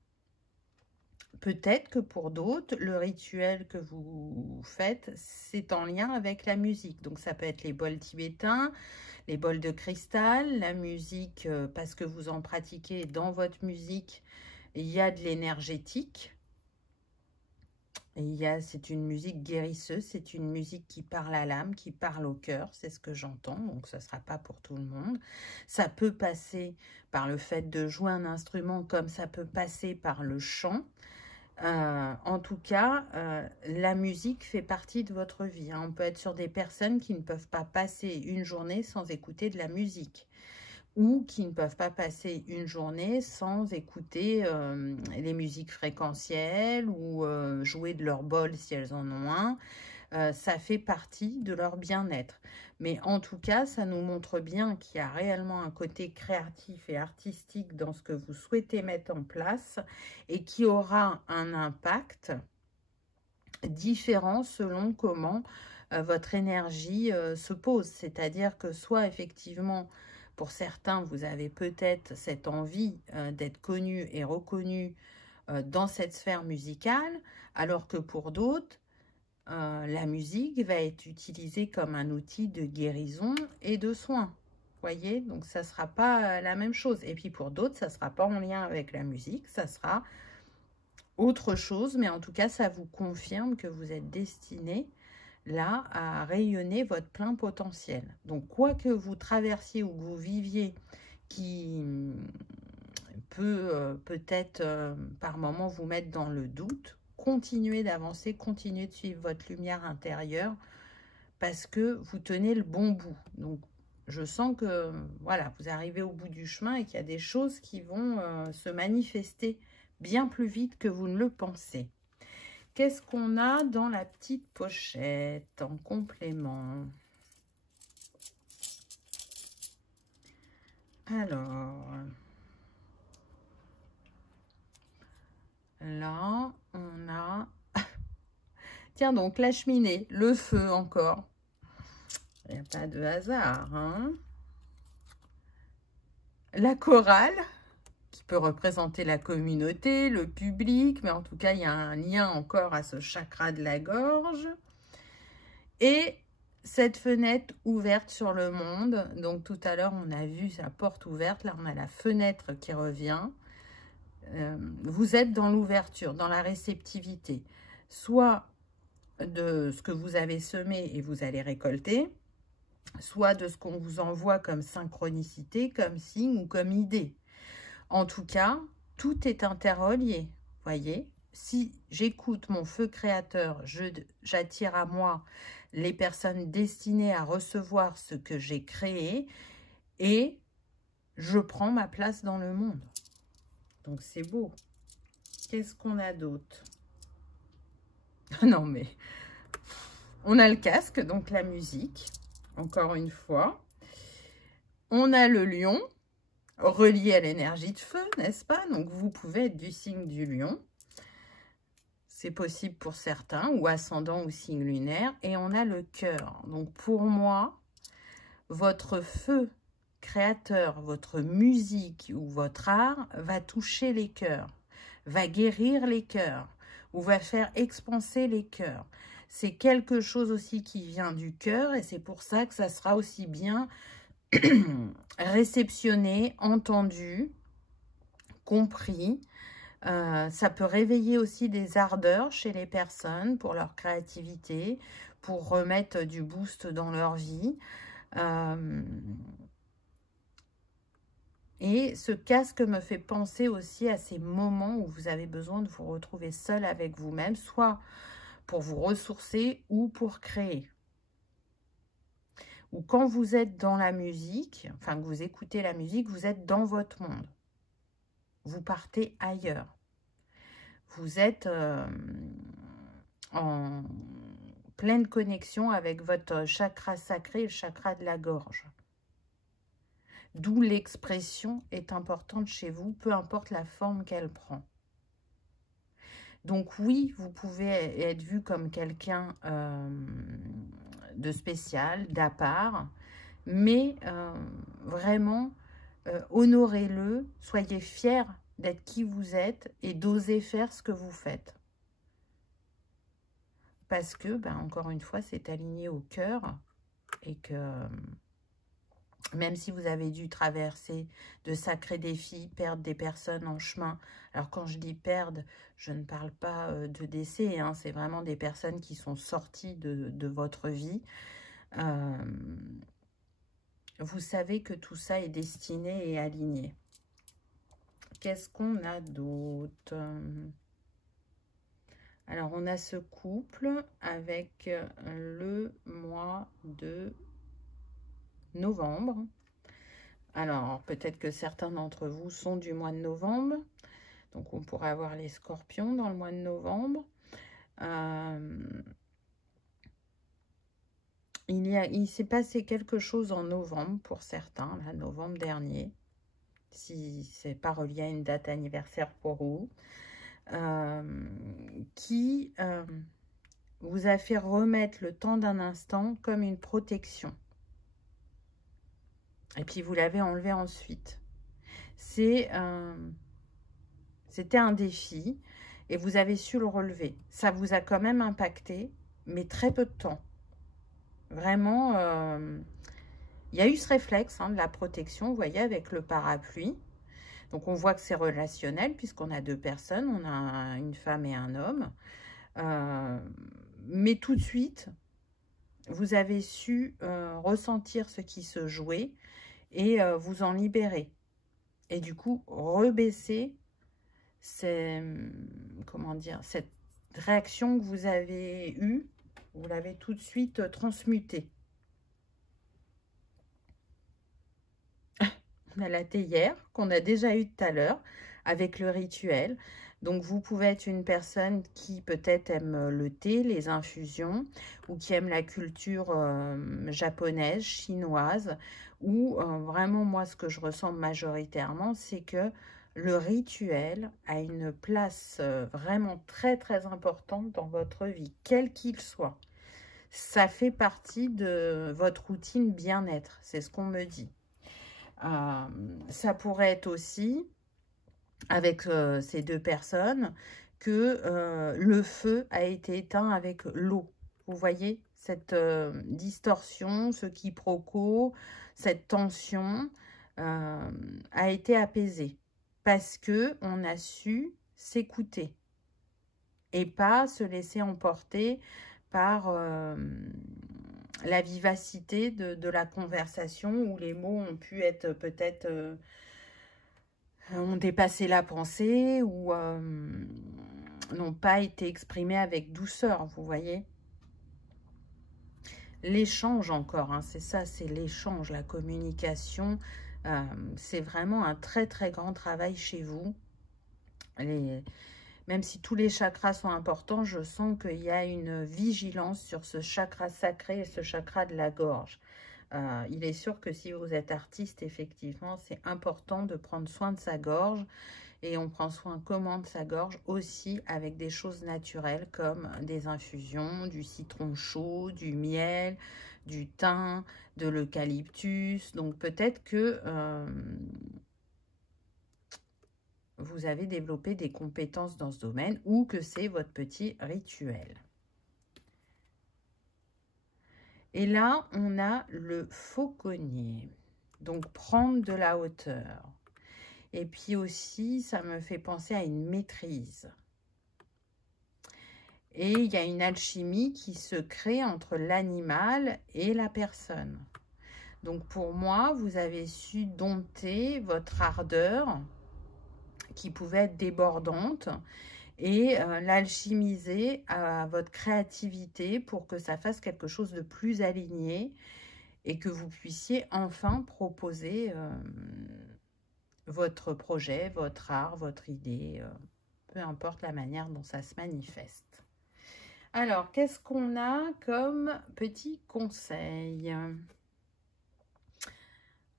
Peut-être que pour d'autres, le rituel que vous faites, c'est en lien avec la musique. Donc ça peut être les bols tibétains, les bols de cristal, la musique, parce que vous en pratiquez dans votre musique, il y a de l'énergétique. C'est une musique guérisseuse, c'est une musique qui parle à l'âme, qui parle au cœur, c'est ce que j'entends, donc ce ne sera pas pour tout le monde. Ça peut passer par le fait de jouer un instrument, comme ça peut passer par le chant. En tout cas, la musique fait partie de votre vie. On peut être sur des personnes qui ne peuvent pas passer une journée sans écouter de la musique, ou qui ne peuvent pas passer une journée sans écouter les musiques fréquentielles ou jouer de leur bol si elles en ont un. Ça fait partie de leur bien-être. Mais en tout cas, ça nous montre bien qu'il y a réellement un côté créatif et artistique dans ce que vous souhaitez mettre en place et qui aura un impact différent selon comment votre énergie se pose. C'est-à-dire que soit effectivement, pour certains, vous avez peut-être cette envie d'être connu et reconnu dans cette sphère musicale, alors que pour d'autres, la musique va être utilisée comme un outil de guérison et de soins. Voyez, donc ça ne sera pas la même chose. Et puis pour d'autres, ça ne sera pas en lien avec la musique, ça sera autre chose, mais en tout cas, ça vous confirme que vous êtes destiné là à rayonner votre plein potentiel. Donc, quoi que vous traversiez ou que vous viviez qui peut peut-être par moment vous mettre dans le doute, continuez d'avancer, continuez de suivre votre lumière intérieure parce que vous tenez le bon bout. Donc, je sens que voilà, vous arrivez au bout du chemin et qu'il y a des choses qui vont se manifester bien plus vite que vous ne le pensez. Qu'est-ce qu'on a dans la petite pochette en complément? Alors, là, on a... Tiens donc, la cheminée, le feu encore. Il n'y a pas de hasard, hein. La chorale, qui peut représenter la communauté, le public, mais en tout cas, il y a un lien encore à ce chakra de la gorge. Et cette fenêtre ouverte sur le monde. Donc, tout à l'heure, on a vu sa porte ouverte. Là, on a la fenêtre qui revient. Vous êtes dans l'ouverture, dans la réceptivité. Soit de ce que vous avez semé et vous allez récolter, soit de ce qu'on vous envoie comme synchronicité, comme signe ou comme idée. En tout cas, tout est interrelié, voyez. Si j'écoute mon feu créateur, j'attire à moi les personnes destinées à recevoir ce que j'ai créé et je prends ma place dans le monde. Donc, c'est beau. Qu'est-ce qu'on a d'autre? Non, mais on a le casque, donc la musique, encore une fois. On a le lion, relié à l'énergie de feu, n'est-ce pas? Donc, vous pouvez être du signe du lion. C'est possible pour certains, ou ascendant ou signe lunaire. Et on a le cœur. Donc, pour moi, votre feu créateur, votre musique ou votre art va toucher les cœurs, va guérir les cœurs ou va faire expanser les cœurs. C'est quelque chose aussi qui vient du cœur et c'est pour ça que ça sera aussi bien réceptionné, entendu, compris. Ça peut réveiller aussi des ardeurs chez les personnes pour leur créativité, pour remettre du boost dans leur vie. Et ce casque me fait penser aussi à ces moments où vous avez besoin de vous retrouver seul avec vous-même, soit pour vous ressourcer ou pour créer. Ou quand vous êtes dans la musique, enfin que vous écoutez la musique, vous êtes dans votre monde. Vous partez ailleurs. Vous êtes en pleine connexion avec votre chakra sacré, le chakra de la gorge. D'où l'expression est importante chez vous, peu importe la forme qu'elle prend. Donc oui, vous pouvez être vu comme quelqu'un de spécial, d'à part, mais vraiment, honorez-le, soyez fiers d'être qui vous êtes et d'oser faire ce que vous faites. Parce que, ben, encore une fois, c'est aligné au cœur et que... Même si vous avez dû traverser de sacrés défis, perdre des personnes en chemin. Alors quand je dis perdre, je ne parle pas de décès, hein, c'est vraiment des personnes qui sont sorties de votre vie. Vous savez que tout ça est destiné et aligné. Qu'est-ce qu'on a d'autre? Alors on a ce couple avec le mois de novembre. Alors, peut-être que certains d'entre vous sont du mois de novembre. Donc, on pourrait avoir les scorpions dans le mois de novembre. Il s'est passé quelque chose en novembre pour certains, là, novembre dernier. Si ce n'est pas relié à une date anniversaire pour vous. Qui vous a fait remettre le temps d'un instant comme une protection. Et puis, vous l'avez enlevé ensuite. C'était un défi et vous avez su le relever. Ça vous a quand même impacté, mais très peu de temps. Vraiment, il y a eu ce réflexe de la protection, vous voyez, avec le parapluie. Donc, on voit que c'est relationnel puisqu'on a deux personnes. On a une femme et un homme. Mais tout de suite, vous avez su ressentir ce qui se jouait et vous en libérer. Et du coup, rebaisser comment dire, cette réaction que vous avez eue, vous l'avez tout de suite transmutée. On a la théière qu'on a déjà eue tout à l'heure avec le rituel. Donc, vous pouvez être une personne qui peut-être aime le thé, les infusions, ou qui aime la culture japonaise, chinoise, ou vraiment, moi, ce que je ressens majoritairement, c'est que le rituel a une place vraiment très, très importante dans votre vie, quel qu'il soit. Ça fait partie de votre routine bien-être, c'est ce qu'on me dit. Ça pourrait être aussi, avec ces deux personnes, que le feu a été éteint avec l'eau. Vous voyez cette distorsion, ce quiproquo, cette tension a été apaisée parce que on a su s'écouter et pas se laisser emporter par la vivacité de la conversation où les mots ont pu être peut-être ont dépassé la pensée ou n'ont pas été exprimés avec douceur, vous voyez. L'échange encore, hein, c'est ça, c'est l'échange, la communication. C'est vraiment un très très grand travail chez vous. Même si tous les chakras sont importants, je sens qu'il y a une vigilance sur ce chakra sacré et ce chakra de la gorge. Il est sûr que si vous êtes artiste, effectivement, c'est important de prendre soin de sa gorge. Et on prend soin comment de sa gorge aussi avec des choses naturelles comme des infusions, du citron chaud, du miel, du thym, de l'eucalyptus. Donc peut-être que vous avez développé des compétences dans ce domaine ou que c'est votre petit rituel. Et là, on a le fauconnier. Donc, prendre de la hauteur. Et puis aussi, ça me fait penser à une maîtrise. Et il y a une alchimie qui se crée entre l'animal et la personne. Donc, pour moi, vous avez su dompter votre ardeur qui pouvait être débordante et l'alchimiser à votre créativité pour que ça fasse quelque chose de plus aligné et que vous puissiez enfin proposer votre projet, votre art, votre idée, peu importe la manière dont ça se manifeste. Alors, qu'est-ce qu'on a comme petit conseil?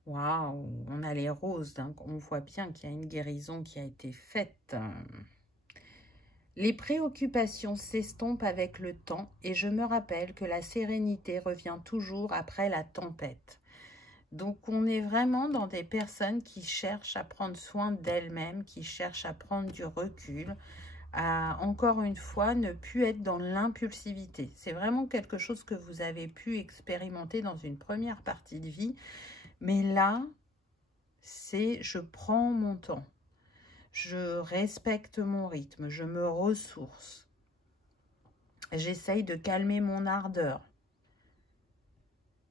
Waouh, on a les roses, donc on voit bien qu'il y a une guérison qui a été faite. Les préoccupations s'estompent avec le temps et je me rappelle que la sérénité revient toujours après la tempête. Donc, on est vraiment dans des personnes qui cherchent à prendre soin d'elles-mêmes, qui cherchent à prendre du recul, à, encore une fois, ne plus être dans l'impulsivité. C'est vraiment quelque chose que vous avez pu expérimenter dans une première partie de vie. Mais là, c'est je prends mon temps. Je respecte mon rythme, je me ressource. J'essaye de calmer mon ardeur.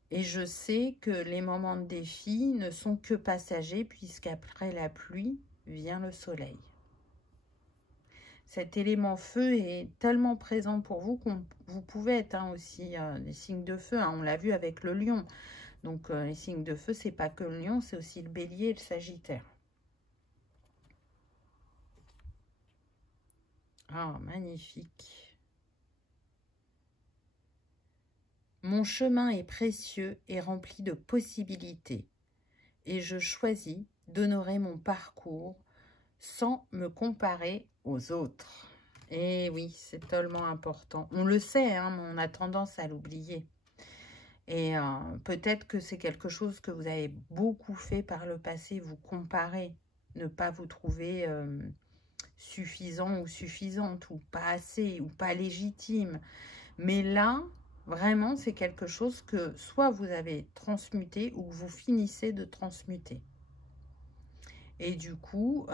Et je sais que les moments de défi ne sont que passagers puisqu'après la pluie vient le soleil. Cet élément feu est tellement présent pour vous que vous pouvez être aussi des signes de feu. On l'a vu avec le lion. Donc les signes de feu, c'est pas que le lion, c'est aussi le bélier et le sagittaire. Ah, magnifique. Mon chemin est précieux et rempli de possibilités, et je choisis d'honorer mon parcours sans me comparer aux autres. Et oui, c'est tellement important. On le sait, hein, mais on a tendance à l'oublier. Et peut-être que c'est quelque chose que vous avez beaucoup fait par le passé, vous comparer, ne pas vous trouver suffisant ou suffisante, ou pas assez, ou pas légitime. Mais là, vraiment, c'est quelque chose que soit vous avez transmuté ou que vous finissez de transmuter. Et du coup,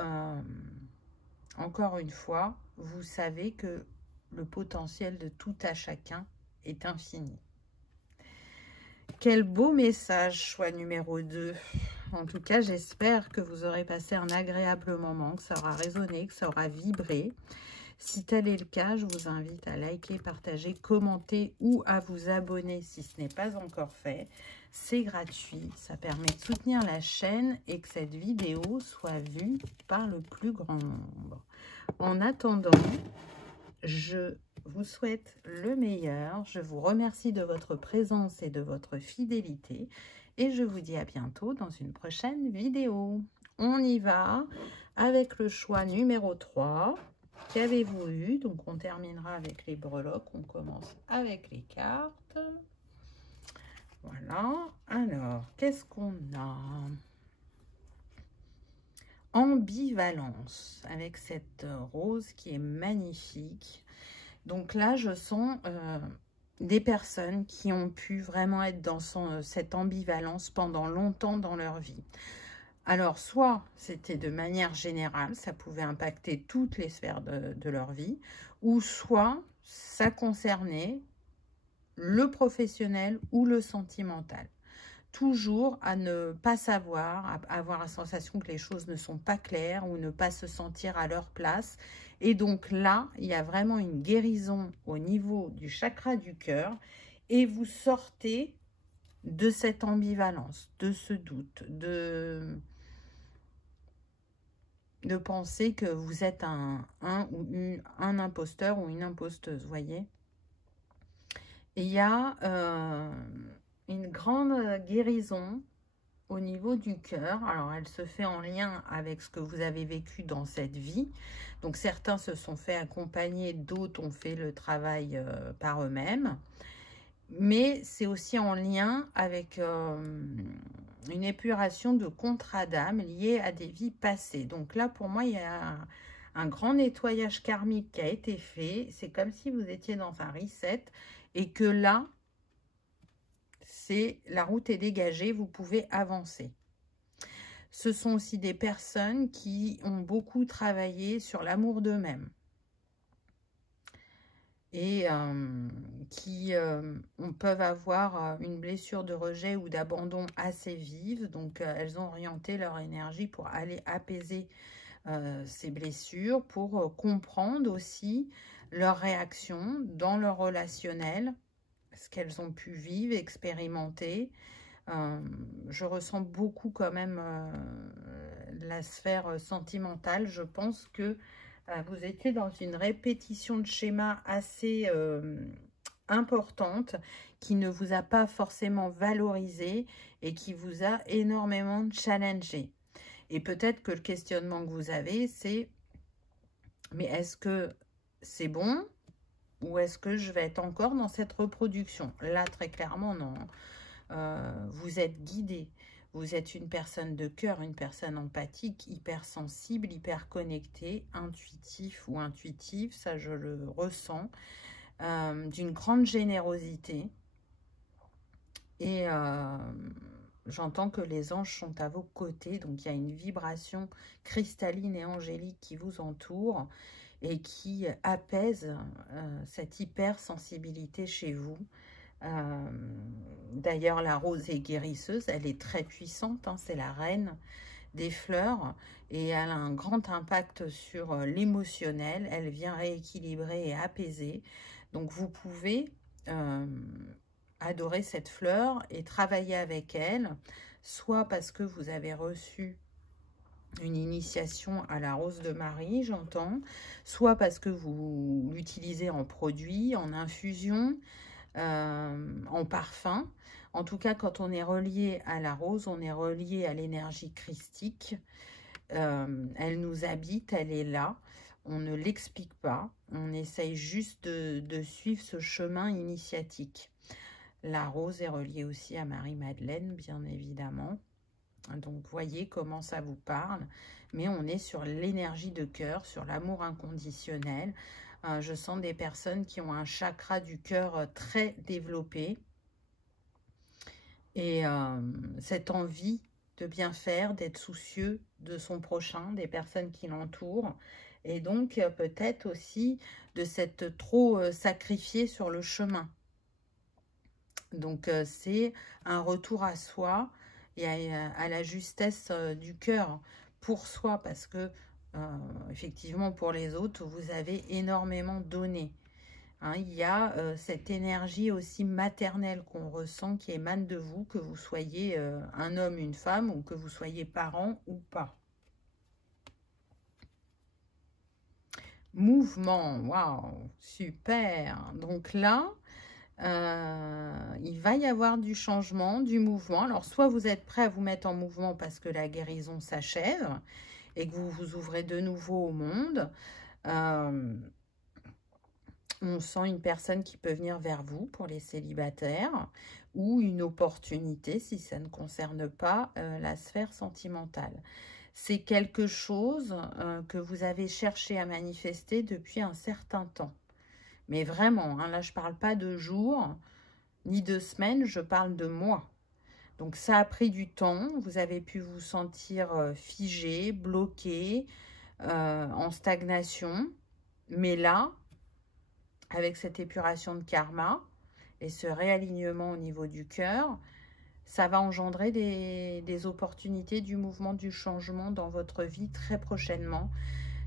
encore une fois, vous savez que le potentiel de tout à chacun est infini. Quel beau message, choix numéro 2. En tout cas, j'espère que vous aurez passé un agréable moment, que ça aura résonné, que ça aura vibré. Si tel est le cas, je vous invite à liker, partager, commenter ou à vous abonner si ce n'est pas encore fait. C'est gratuit, ça permet de soutenir la chaîne et que cette vidéo soit vue par le plus grand nombre. En attendant, je vous souhaite le meilleur. Je vous remercie de votre présence et de votre fidélité. Et je vous dis à bientôt dans une prochaine vidéo. On y va avec le choix numéro 3. Qu'avez-vous eu? Donc, on terminera avec les breloques. On commence avec les cartes. Voilà. Alors, qu'est-ce qu'on a? Ambivalence avec cette rose qui est magnifique. Donc là, je sens des personnes qui ont pu vraiment être dans cette ambivalence pendant longtemps dans leur vie. Alors, soit c'était de manière générale, ça pouvait impacter toutes les sphères de leur vie, ou soit ça concernait le professionnel ou le sentimental. Toujours à ne pas savoir, à avoir la sensation que les choses ne sont pas claires ou ne pas se sentir à leur place. Et donc là, il y a vraiment une guérison au niveau du chakra du cœur et vous sortez de cette ambivalence, de ce doute, de penser que vous êtes un imposteur ou une imposteuse, voyez. Et il y a une grande guérison au niveau du cœur. Alors, elle se fait en lien avec ce que vous avez vécu dans cette vie. Donc, certains se sont fait accompagner, d'autres ont fait le travail par eux-mêmes. Mais c'est aussi en lien avec une épuration de contrats d'âme liés à des vies passées. Donc là, pour moi, il y a un grand nettoyage karmique qui a été fait. C'est comme si vous étiez dans un reset et que là, la route est dégagée, vous pouvez avancer. Ce sont aussi des personnes qui ont beaucoup travaillé sur l'amour d'eux-mêmes et qui peuvent avoir une blessure de rejet ou d'abandon assez vive. Donc, elles ont orienté leur énergie pour aller apaiser ces blessures, pour comprendre aussi leurs réactions dans leur relationnel, ce qu'elles ont pu vivre, expérimenter. Je ressens beaucoup quand même la sphère sentimentale. Je pense que vous étiez dans une répétition de schéma assez importante qui ne vous a pas forcément valorisé et qui vous a énormément challengé. Et peut-être que le questionnement que vous avez, c'est mais est-ce que c'est bon ou est-ce que je vais être encore dans cette reproduction? Là, très clairement, non. Vous êtes guidé. Vous êtes une personne de cœur, une personne empathique, hypersensible, hyper connectée, intuitif ou intuitive, ça je le ressens, d'une grande générosité. Et j'entends que les anges sont à vos côtés, donc il y a une vibration cristalline et angélique qui vous entoure et qui apaise cette hypersensibilité chez vous. D'ailleurs, la rose est guérisseuse, elle est très puissante, hein, c'est la reine des fleurs et elle a un grand impact sur l'émotionnel, elle vient rééquilibrer et apaiser. Donc vous pouvez adorer cette fleur et travailler avec elle, soit parce que vous avez reçu une initiation à la rose de Marie, j'entends, soit parce que vous l'utilisez en produit, en infusion, en parfum. En tout cas, quand on est relié à la rose, on est relié à l'énergie christique. Elle nous habite, elle est là. On ne l'explique pas. On essaye juste de suivre ce chemin initiatique. La rose est reliée aussi à Marie-Madeleine, bien évidemment. Donc, voyez comment ça vous parle. Mais on est sur l'énergie de cœur, sur l'amour inconditionnel. Je sens des personnes qui ont un chakra du cœur très développé. Et cette envie de bien faire, d'être soucieux de son prochain, des personnes qui l'entourent. Et donc, peut-être aussi de s'être trop sacrifié sur le chemin. Donc, c'est un retour à soi et à la justesse du cœur pour soi, parce que Effectivement, pour les autres, vous avez énormément donné. Hein, il y a cette énergie aussi maternelle qu'on ressent qui émane de vous, que vous soyez un homme, une femme, ou que vous soyez parent ou pas. Mouvement, waouh, super. Donc là, il va y avoir du changement, du mouvement. Alors, soit vous êtes prêt à vous mettre en mouvement parce que la guérison s'achève et que vous vous ouvrez de nouveau au monde. On sent une personne qui peut venir vers vous pour les célibataires ou une opportunité si ça ne concerne pas la sphère sentimentale. C'est quelque chose que vous avez cherché à manifester depuis un certain temps. Mais vraiment, hein, là je ne parle pas de jours ni de semaines, je parle de mois. Donc ça a pris du temps, vous avez pu vous sentir figé, bloqué, en stagnation. Mais là, avec cette épuration de karma et ce réalignement au niveau du cœur, ça va engendrer des opportunités du mouvement du changement dans votre vie très prochainement.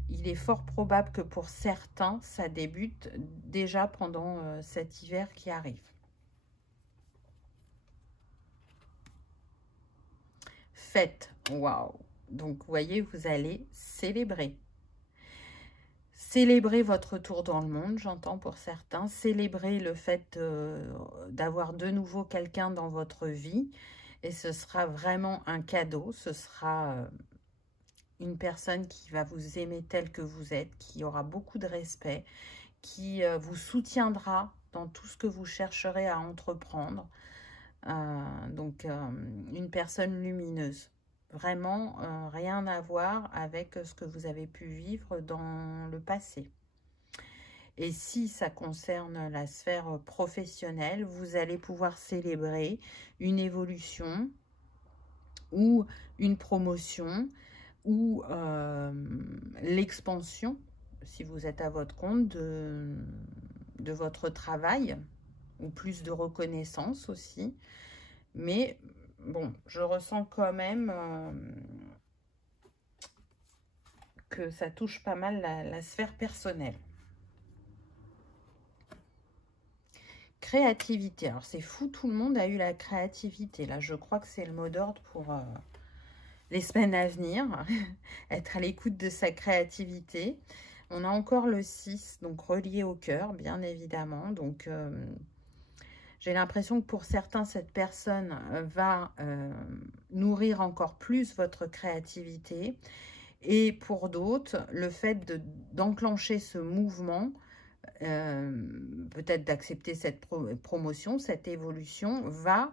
Il est fort probable que pour certains, ça débute déjà pendant cet hiver qui arrive. Fête, waouh! Donc, vous voyez, vous allez célébrer. Célébrer votre retour dans le monde, j'entends pour certains. Célébrer le fait d'avoir de nouveau quelqu'un dans votre vie. Et ce sera vraiment un cadeau. Ce sera une personne qui va vous aimer tel que vous êtes, qui aura beaucoup de respect, qui vous soutiendra dans tout ce que vous chercherez à entreprendre. Donc, une personne lumineuse. Vraiment, rien à voir avec ce que vous avez pu vivre dans le passé. Et si ça concerne la sphère professionnelle, vous allez pouvoir célébrer une évolution ou une promotion ou l'expansion, si vous êtes à votre compte, de votre travail, ou plus de reconnaissance aussi. Mais bon, je ressens quand même que ça touche pas mal la sphère personnelle. Créativité. Alors, c'est fou, tout le monde a eu la créativité. Là, je crois que c'est le mot d'ordre pour les semaines à venir. Être à l'écoute de sa créativité. On a encore le 6, donc relié au cœur, bien évidemment. Donc, j'ai l'impression que pour certains, cette personne va nourrir encore plus votre créativité. Et pour d'autres, le fait d'enclencher ce mouvement, peut-être d'accepter cette promotion, cette évolution, va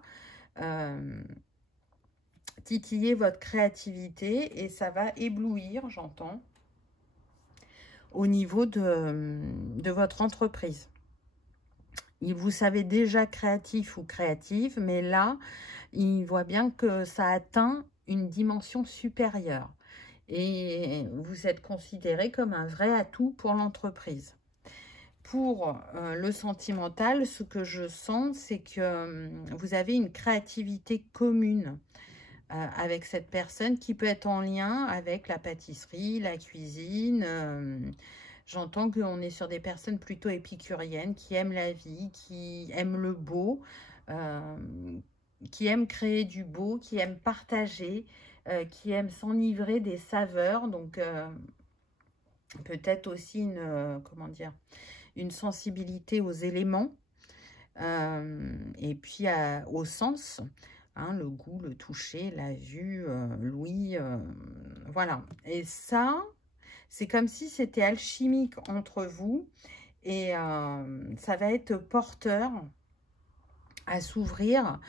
titiller votre créativité et ça va éblouir, j'entends, au niveau de votre entreprise. Vous savez déjà créatif ou créative, mais là, il voit bien que ça atteint une dimension supérieure. Et vous êtes considéré comme un vrai atout pour l'entreprise. Pour le sentimental, ce que je sens, c'est que vous avez une créativité commune avec cette personne qui peut être en lien avec la pâtisserie, la cuisine. J'entends qu'on est sur des personnes plutôt épicuriennes, qui aiment la vie, qui aiment le beau, qui aiment créer du beau, qui aiment partager, qui aiment s'enivrer des saveurs. Donc, peut-être aussi une sensibilité aux éléments et puis au sens. Hein, le goût, le toucher, la vue, l'ouïe, voilà. Et ça, c'est comme si c'était alchimique entre vous et ça va être porteur à s'ouvrir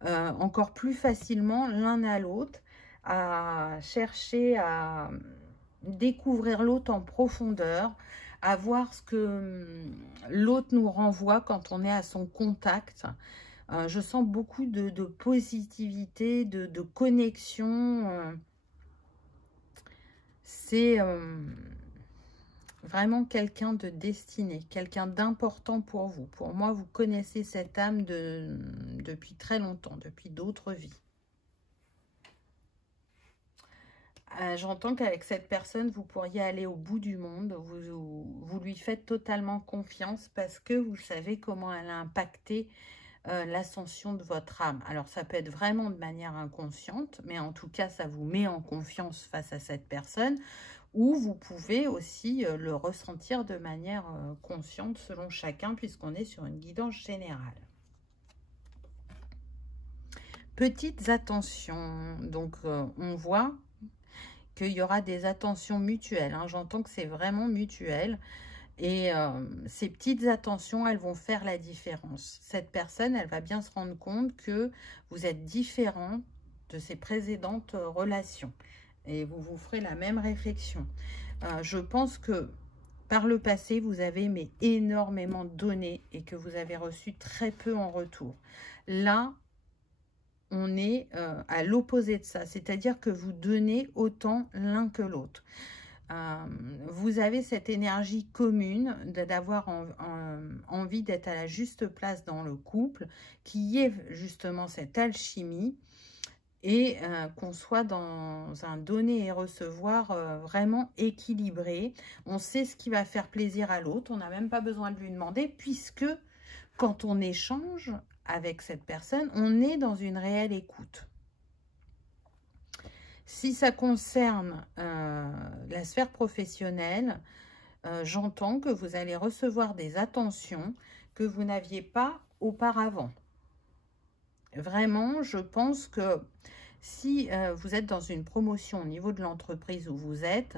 encore plus facilement l'un à l'autre, à chercher à découvrir l'autre en profondeur, à voir ce que l'autre nous renvoie quand on est à son contact. Je sens beaucoup de positivité, de connexion. C'est vraiment quelqu'un de destiné, quelqu'un d'important pour vous. Pour moi, vous connaissez cette âme depuis très longtemps, depuis d'autres vies. J'entends qu'avec cette personne, vous pourriez aller au bout du monde. Vous lui faites totalement confiance parce que vous savez comment elle a impacté l'ascension de votre âme. Alors, ça peut être vraiment de manière inconsciente, mais en tout cas, ça vous met en confiance face à cette personne, ou vous pouvez aussi le ressentir de manière consciente selon chacun, puisqu'on est sur une guidance générale. Petites attentions. Donc, on voit qu'il y aura des attentions mutuelles. Hein. J'entends que c'est vraiment mutuel. Et ces petites attentions, elles vont faire la différence. Cette personne, elle va bien se rendre compte que vous êtes différent de ses précédentes relations. Et vous vous ferez la même réflexion. Je pense que par le passé, vous avez énormément donné et que vous avez reçu très peu en retour. Là, on est à l'opposé de ça. C'est-à-dire que vous donnez autant l'un que l'autre. Vous avez cette énergie commune d'avoir envie d'être à la juste place dans le couple, qui est justement cette alchimie, et qu'on soit dans un donner et recevoir vraiment équilibré. On sait ce qui va faire plaisir à l'autre, on n'a même pas besoin de lui demander, puisque quand on échange avec cette personne, on est dans une réelle écoute. Si ça concerne la sphère professionnelle, j'entends que vous allez recevoir des attentions que vous n'aviez pas auparavant. Vraiment, je pense que si vous êtes dans une promotion au niveau de l'entreprise où vous êtes,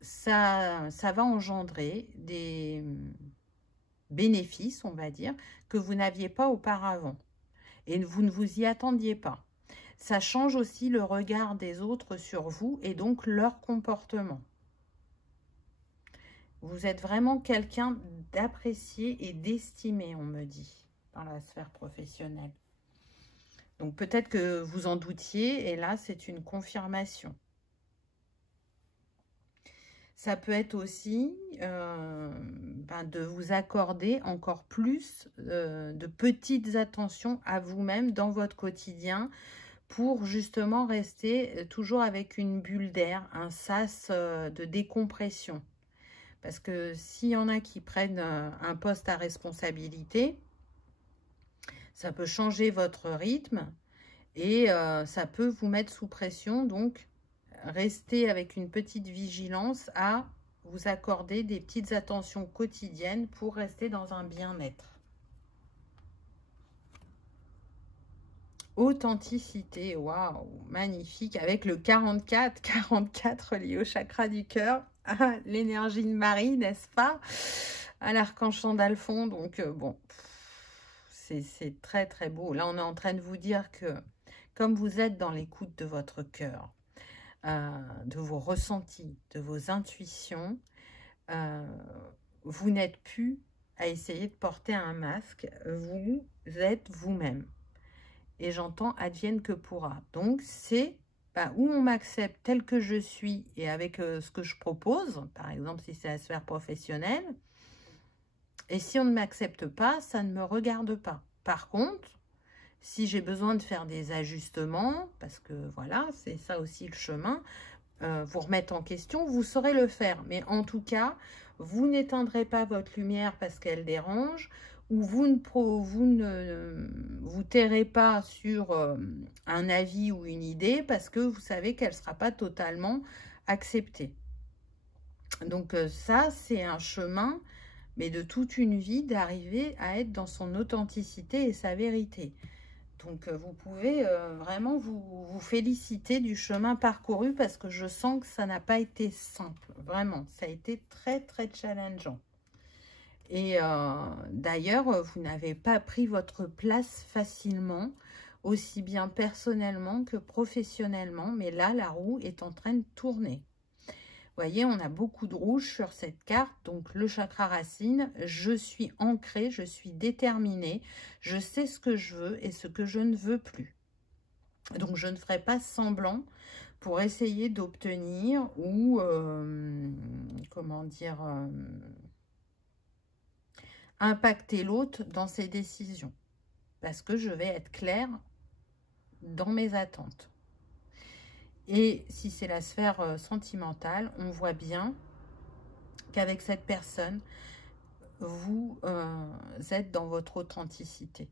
ça va engendrer des bénéfices, on va dire, que vous n'aviez pas auparavant. Et vous ne vous y attendiez pas. Ça change aussi le regard des autres sur vous et donc leur comportement. Vous êtes vraiment quelqu'un d'apprécié et d'estimé, on me dit, dans la sphère professionnelle. Donc peut-être que vous en doutiez et là, c'est une confirmation. Ça peut être aussi de vous accorder encore plus de petites attentions à vous-même dans votre quotidien, pour justement rester toujours avec une bulle d'air, un sas de décompression. Parce que s'il y en a qui prennent un poste à responsabilité, ça peut changer votre rythme et ça peut vous mettre sous pression. Donc, restez avec une petite vigilance à vous accorder des petites attentions quotidiennes pour rester dans un bien-être. Authenticité, waouh, magnifique, avec le 44, 44 lié au chakra du cœur, à l'énergie de Marie, n'est-ce pas? À l'archange d'Alphon, donc bon, c'est très très beau. Là, on est en train de vous dire que, comme vous êtes dans l'écoute de votre cœur, de vos ressentis, de vos intuitions, vous n'êtes plus à essayer de porter un masque, vous êtes vous-même. Et j'entends advienne que pourra. Donc, c'est où on m'accepte tel que je suis et avec ce que je propose, par exemple, si c'est la sphère professionnelle. Et si on ne m'accepte pas, ça ne me regarde pas. Par contre, si j'ai besoin de faire des ajustements, parce que voilà, c'est ça aussi le chemin, vous remettre en question, vous saurez le faire. Mais en tout cas, vous n'éteindrez pas votre lumière parce qu'elle dérange, ou vous ne vous tairez pas sur un avis ou une idée parce que vous savez qu'elle ne sera pas totalement acceptée. Donc ça, c'est un chemin, mais de toute une vie, d'arriver à être dans son authenticité et sa vérité. Donc, vous pouvez vraiment vous féliciter du chemin parcouru parce que je sens que ça n'a pas été simple. Vraiment, ça a été très, très challengeant. Et d'ailleurs, vous n'avez pas pris votre place facilement, aussi bien personnellement que professionnellement. Mais là, la roue est en train de tourner. Vous voyez, on a beaucoup de rouge sur cette carte. Donc, le chakra racine, je suis ancrée, je suis déterminée. Je sais ce que je veux et ce que je ne veux plus. Donc, je ne ferai pas semblant pour essayer d'obtenir ou, comment dire, impacter l'autre dans ses décisions. Parce que je vais être claire dans mes attentes. Et si c'est la sphère sentimentale, on voit bien qu'avec cette personne, vous êtes dans votre authenticité.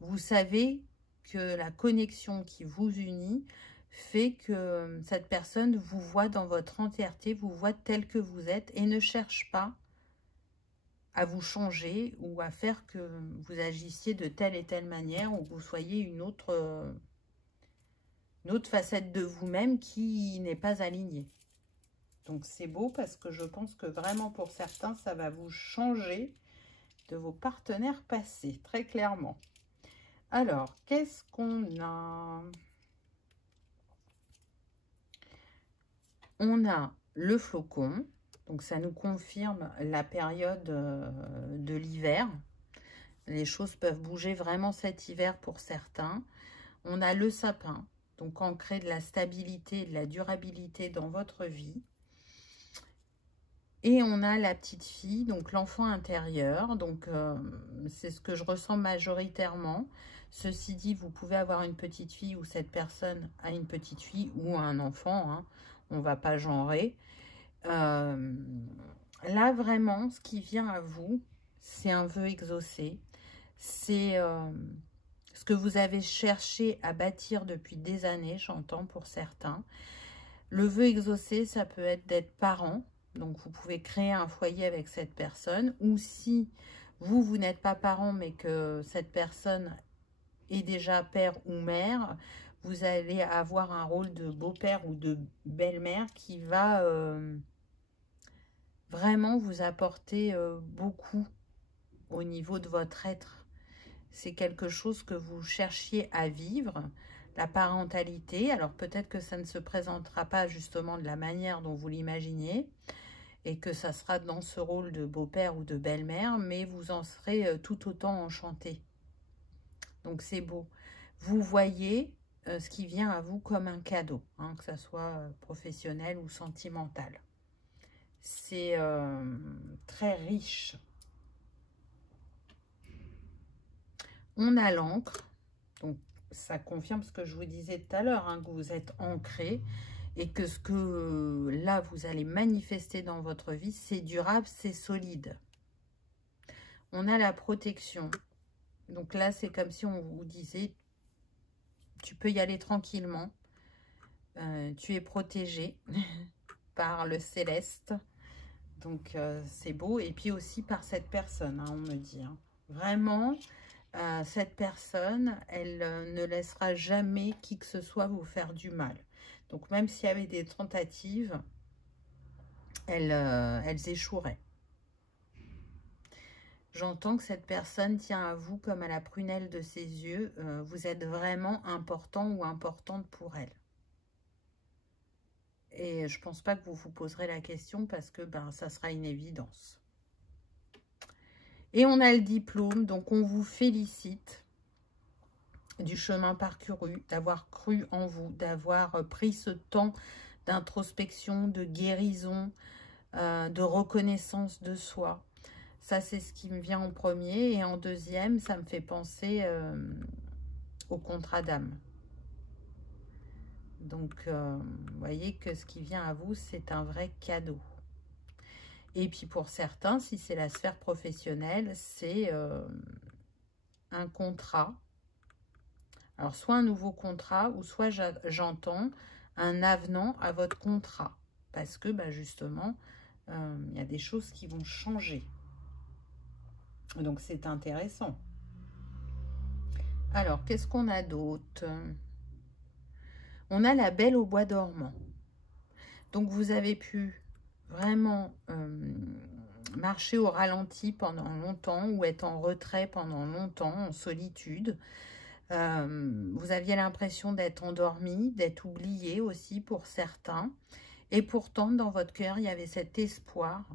Vous savez que la connexion qui vous unit fait que cette personne vous voit dans votre entièreté, vous voit tel que vous êtes et ne cherche pas à vous changer ou à faire que vous agissiez de telle et telle manière ou que vous soyez une autre facette de vous-même qui n'est pas alignée. Donc c'est beau parce que je pense que vraiment pour certains, ça va vous changer de vos partenaires passés, très clairement. Alors, qu'est-ce qu'on a? On a le flocon, donc ça nous confirme la période de l'hiver. Les choses peuvent bouger vraiment cet hiver pour certains. On a le sapin, donc ancrer de la stabilité et de la durabilité dans votre vie. Et on a la petite fille, donc l'enfant intérieur. Donc, c'est ce que je ressens majoritairement. Ceci dit, vous pouvez avoir une petite fille ou cette personne a une petite fille ou un enfant. Hein. On ne va pas genrer. Là, vraiment, ce qui vient à vous, c'est un vœu exaucé. C'est ce que vous avez cherché à bâtir depuis des années, j'entends pour certains. Le vœu exaucé, ça peut être d'être parent. Donc, vous pouvez créer un foyer avec cette personne. Ou si vous n'êtes pas parent, mais que cette personne est déjà père ou mère, vous allez avoir un rôle de beau-père ou de belle-mère qui va vraiment vous apporter beaucoup au niveau de votre être. C'est quelque chose que vous cherchiez à vivre. La parentalité, alors peut-être que ça ne se présentera pas justement de la manière dont vous l'imaginez, et que ça sera dans ce rôle de beau-père ou de belle-mère, mais vous en serez tout autant enchanté. Donc c'est beau. Vous voyez ce qui vient à vous comme un cadeau, hein, que ça soit professionnel ou sentimental. C'est très riche. On a l'encre, donc ça confirme ce que je vous disais tout à l'heure, hein, que vous êtes ancré. Et que ce que là, vous allez manifester dans votre vie, c'est durable, c'est solide. On a la protection. Donc là, c'est comme si on vous disait, tu peux y aller tranquillement. Tu es protégé par le céleste. Donc, c'est beau. Et puis aussi par cette personne, hein, on me dit. Hein. Vraiment, cette personne, elle ne laissera jamais qui que ce soit vous faire du mal. Donc, même s'il y avait des tentatives, elles échoueraient. J'entends que cette personne tient à vous comme à la prunelle de ses yeux. Vous êtes vraiment important ou importante pour elle. Et je ne pense pas que vous vous poserez la question parce que ça sera une évidence. Et on a le diplôme, donc on vous félicite du chemin parcouru, d'avoir cru en vous, d'avoir pris ce temps d'introspection, de guérison, de reconnaissance de soi. Ça, c'est ce qui me vient en premier. Et en deuxième, ça me fait penser au contrat d'âme. Donc, vous voyez que ce qui vient à vous, c'est un vrai cadeau. Et puis, pour certains, si c'est la sphère professionnelle, c'est un contrat. Alors, soit un nouveau contrat, ou soit j'entends un avenant à votre contrat. Parce que, justement, il y a des choses qui vont changer. Donc, c'est intéressant. Alors, qu'est-ce qu'on a d'autre? On a la Belle au bois dormant. Donc, vous avez pu vraiment marcher au ralenti pendant longtemps ou être en retrait pendant longtemps, en solitude. Vous aviez l'impression d'être endormi, d'être oublié aussi pour certains. Et pourtant, dans votre cœur, il y avait cet espoir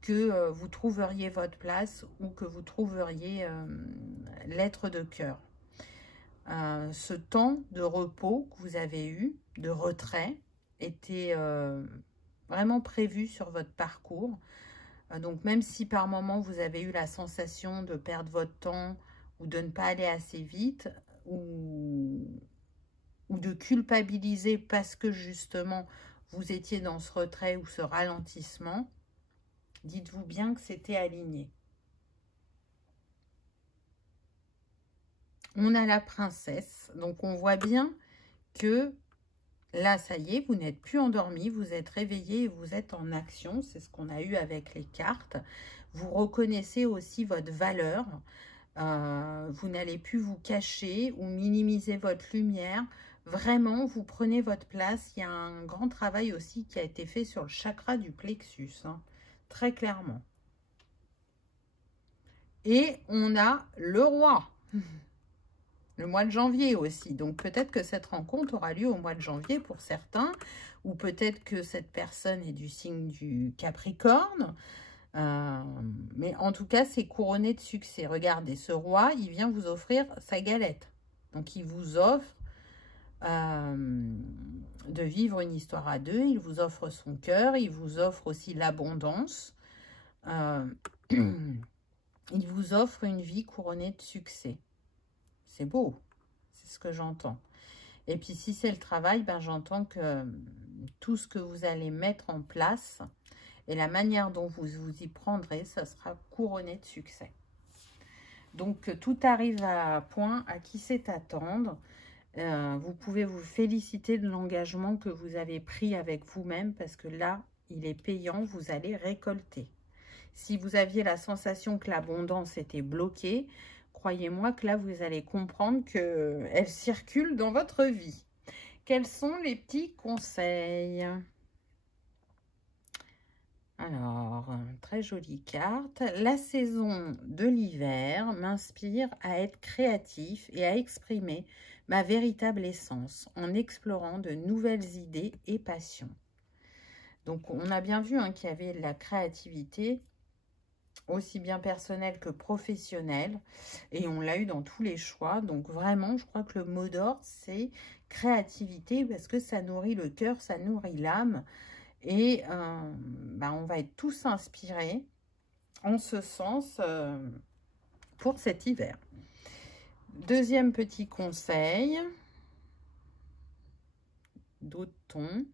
que vous trouveriez votre place ou que vous trouveriez l'être de cœur. Ce temps de repos que vous avez eu, de retrait, était vraiment prévu sur votre parcours. Donc même si par moment vous avez eu la sensation de perdre votre temps ou de ne pas aller assez vite, ou ou de culpabiliser parce que justement vous étiez dans ce retrait ou ce ralentissement, dites-vous bien que c'était aligné. On a la princesse, donc on voit bien que là, ça y est, vous n'êtes plus endormi, vous êtes réveillé et vous êtes en action. C'est ce qu'on a eu avec les cartes. Vous reconnaissez aussi votre valeur. Vous n'allez plus vous cacher ou minimiser votre lumière. Vraiment, vous prenez votre place. Il y a un grand travail aussi qui a été fait sur le chakra du plexus, hein, très clairement. Et on a le roi. Le mois de janvier aussi. Donc, peut-être que cette rencontre aura lieu au mois de janvier pour certains. Ou peut-être que cette personne est du signe du Capricorne. Mais en tout cas, c'est couronné de succès. Regardez, ce roi, il vient vous offrir sa galette. Donc, il vous offre de vivre une histoire à deux. Il vous offre son cœur. Il vous offre aussi l'abondance. Il vous offre une vie couronnée de succès. C'est beau, c'est ce que j'entends. Et puis, si c'est le travail, ben, j'entends que tout ce que vous allez mettre en place et la manière dont vous vous y prendrez, ça sera couronné de succès. Donc, tout arrive à point, à qui sait attendre. Vous pouvez vous féliciter de l'engagement que vous avez pris avec vous-même parce que là, il est payant, vous allez récolter. Si vous aviez la sensation que l'abondance était bloquée, croyez-moi que là, vous allez comprendre qu'elle circule dans votre vie. Quels sont les petits conseils? Alors, très jolie carte. La saison de l'hiver m'inspire à être créatif et à exprimer ma véritable essence en explorant de nouvelles idées et passions. Donc, on a bien vu hein, qu'il y avait de la créativité, aussi bien personnel que professionnel, et on l'a eu dans tous les choix. Donc vraiment, je crois que le mot d'ordre, c'est créativité, parce que ça nourrit le cœur, ça nourrit l'âme, et on va être tous inspirés en ce sens pour cet hiver. Deuxième petit conseil, d'autres tons.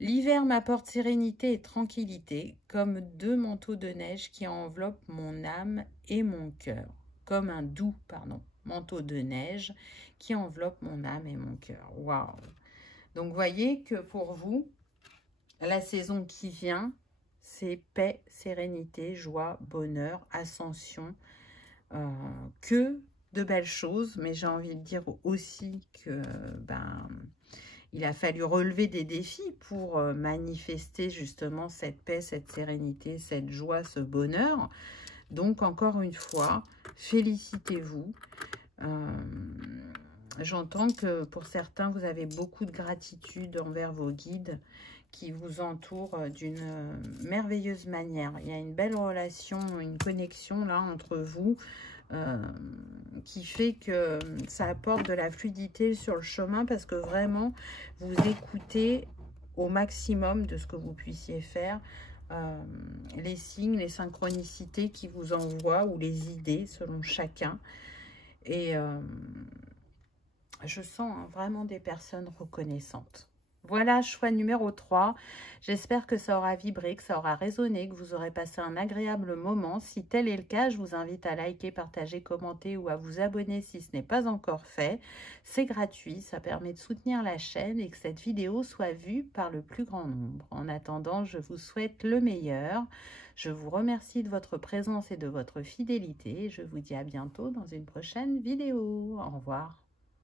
L'hiver m'apporte sérénité et tranquillité, comme deux manteaux de neige qui enveloppent mon âme et mon cœur. Comme un doux, manteau de neige qui enveloppe mon âme et mon cœur. Waouh! Donc, voyez que pour vous, la saison qui vient, c'est paix, sérénité, joie, bonheur, ascension, que de belles choses. Mais j'ai envie de dire aussi que, il a fallu relever des défis pour manifester justement cette paix, cette sérénité, cette joie, ce bonheur. Donc, encore une fois, félicitez-vous. J'entends que pour certains, vous avez beaucoup de gratitude envers vos guides qui vous entourent d'une merveilleuse manière. Il y a une belle relation, une connexion là entre vous qui fait que ça apporte de la fluidité sur le chemin parce que vraiment, vous écoutez au maximum de ce que vous puissiez faire les signes, les synchronicités qui vous envoient ou les idées selon chacun. Et je sens hein, vraiment des personnes reconnaissantes. Voilà, choix numéro 3. J'espère que ça aura vibré, que ça aura résonné, que vous aurez passé un agréable moment. Si tel est le cas, je vous invite à liker, partager, commenter ou à vous abonner si ce n'est pas encore fait. C'est gratuit, ça permet de soutenir la chaîne et que cette vidéo soit vue par le plus grand nombre. En attendant, je vous souhaite le meilleur. Je vous remercie de votre présence et de votre fidélité. Je vous dis à bientôt dans une prochaine vidéo. Au revoir.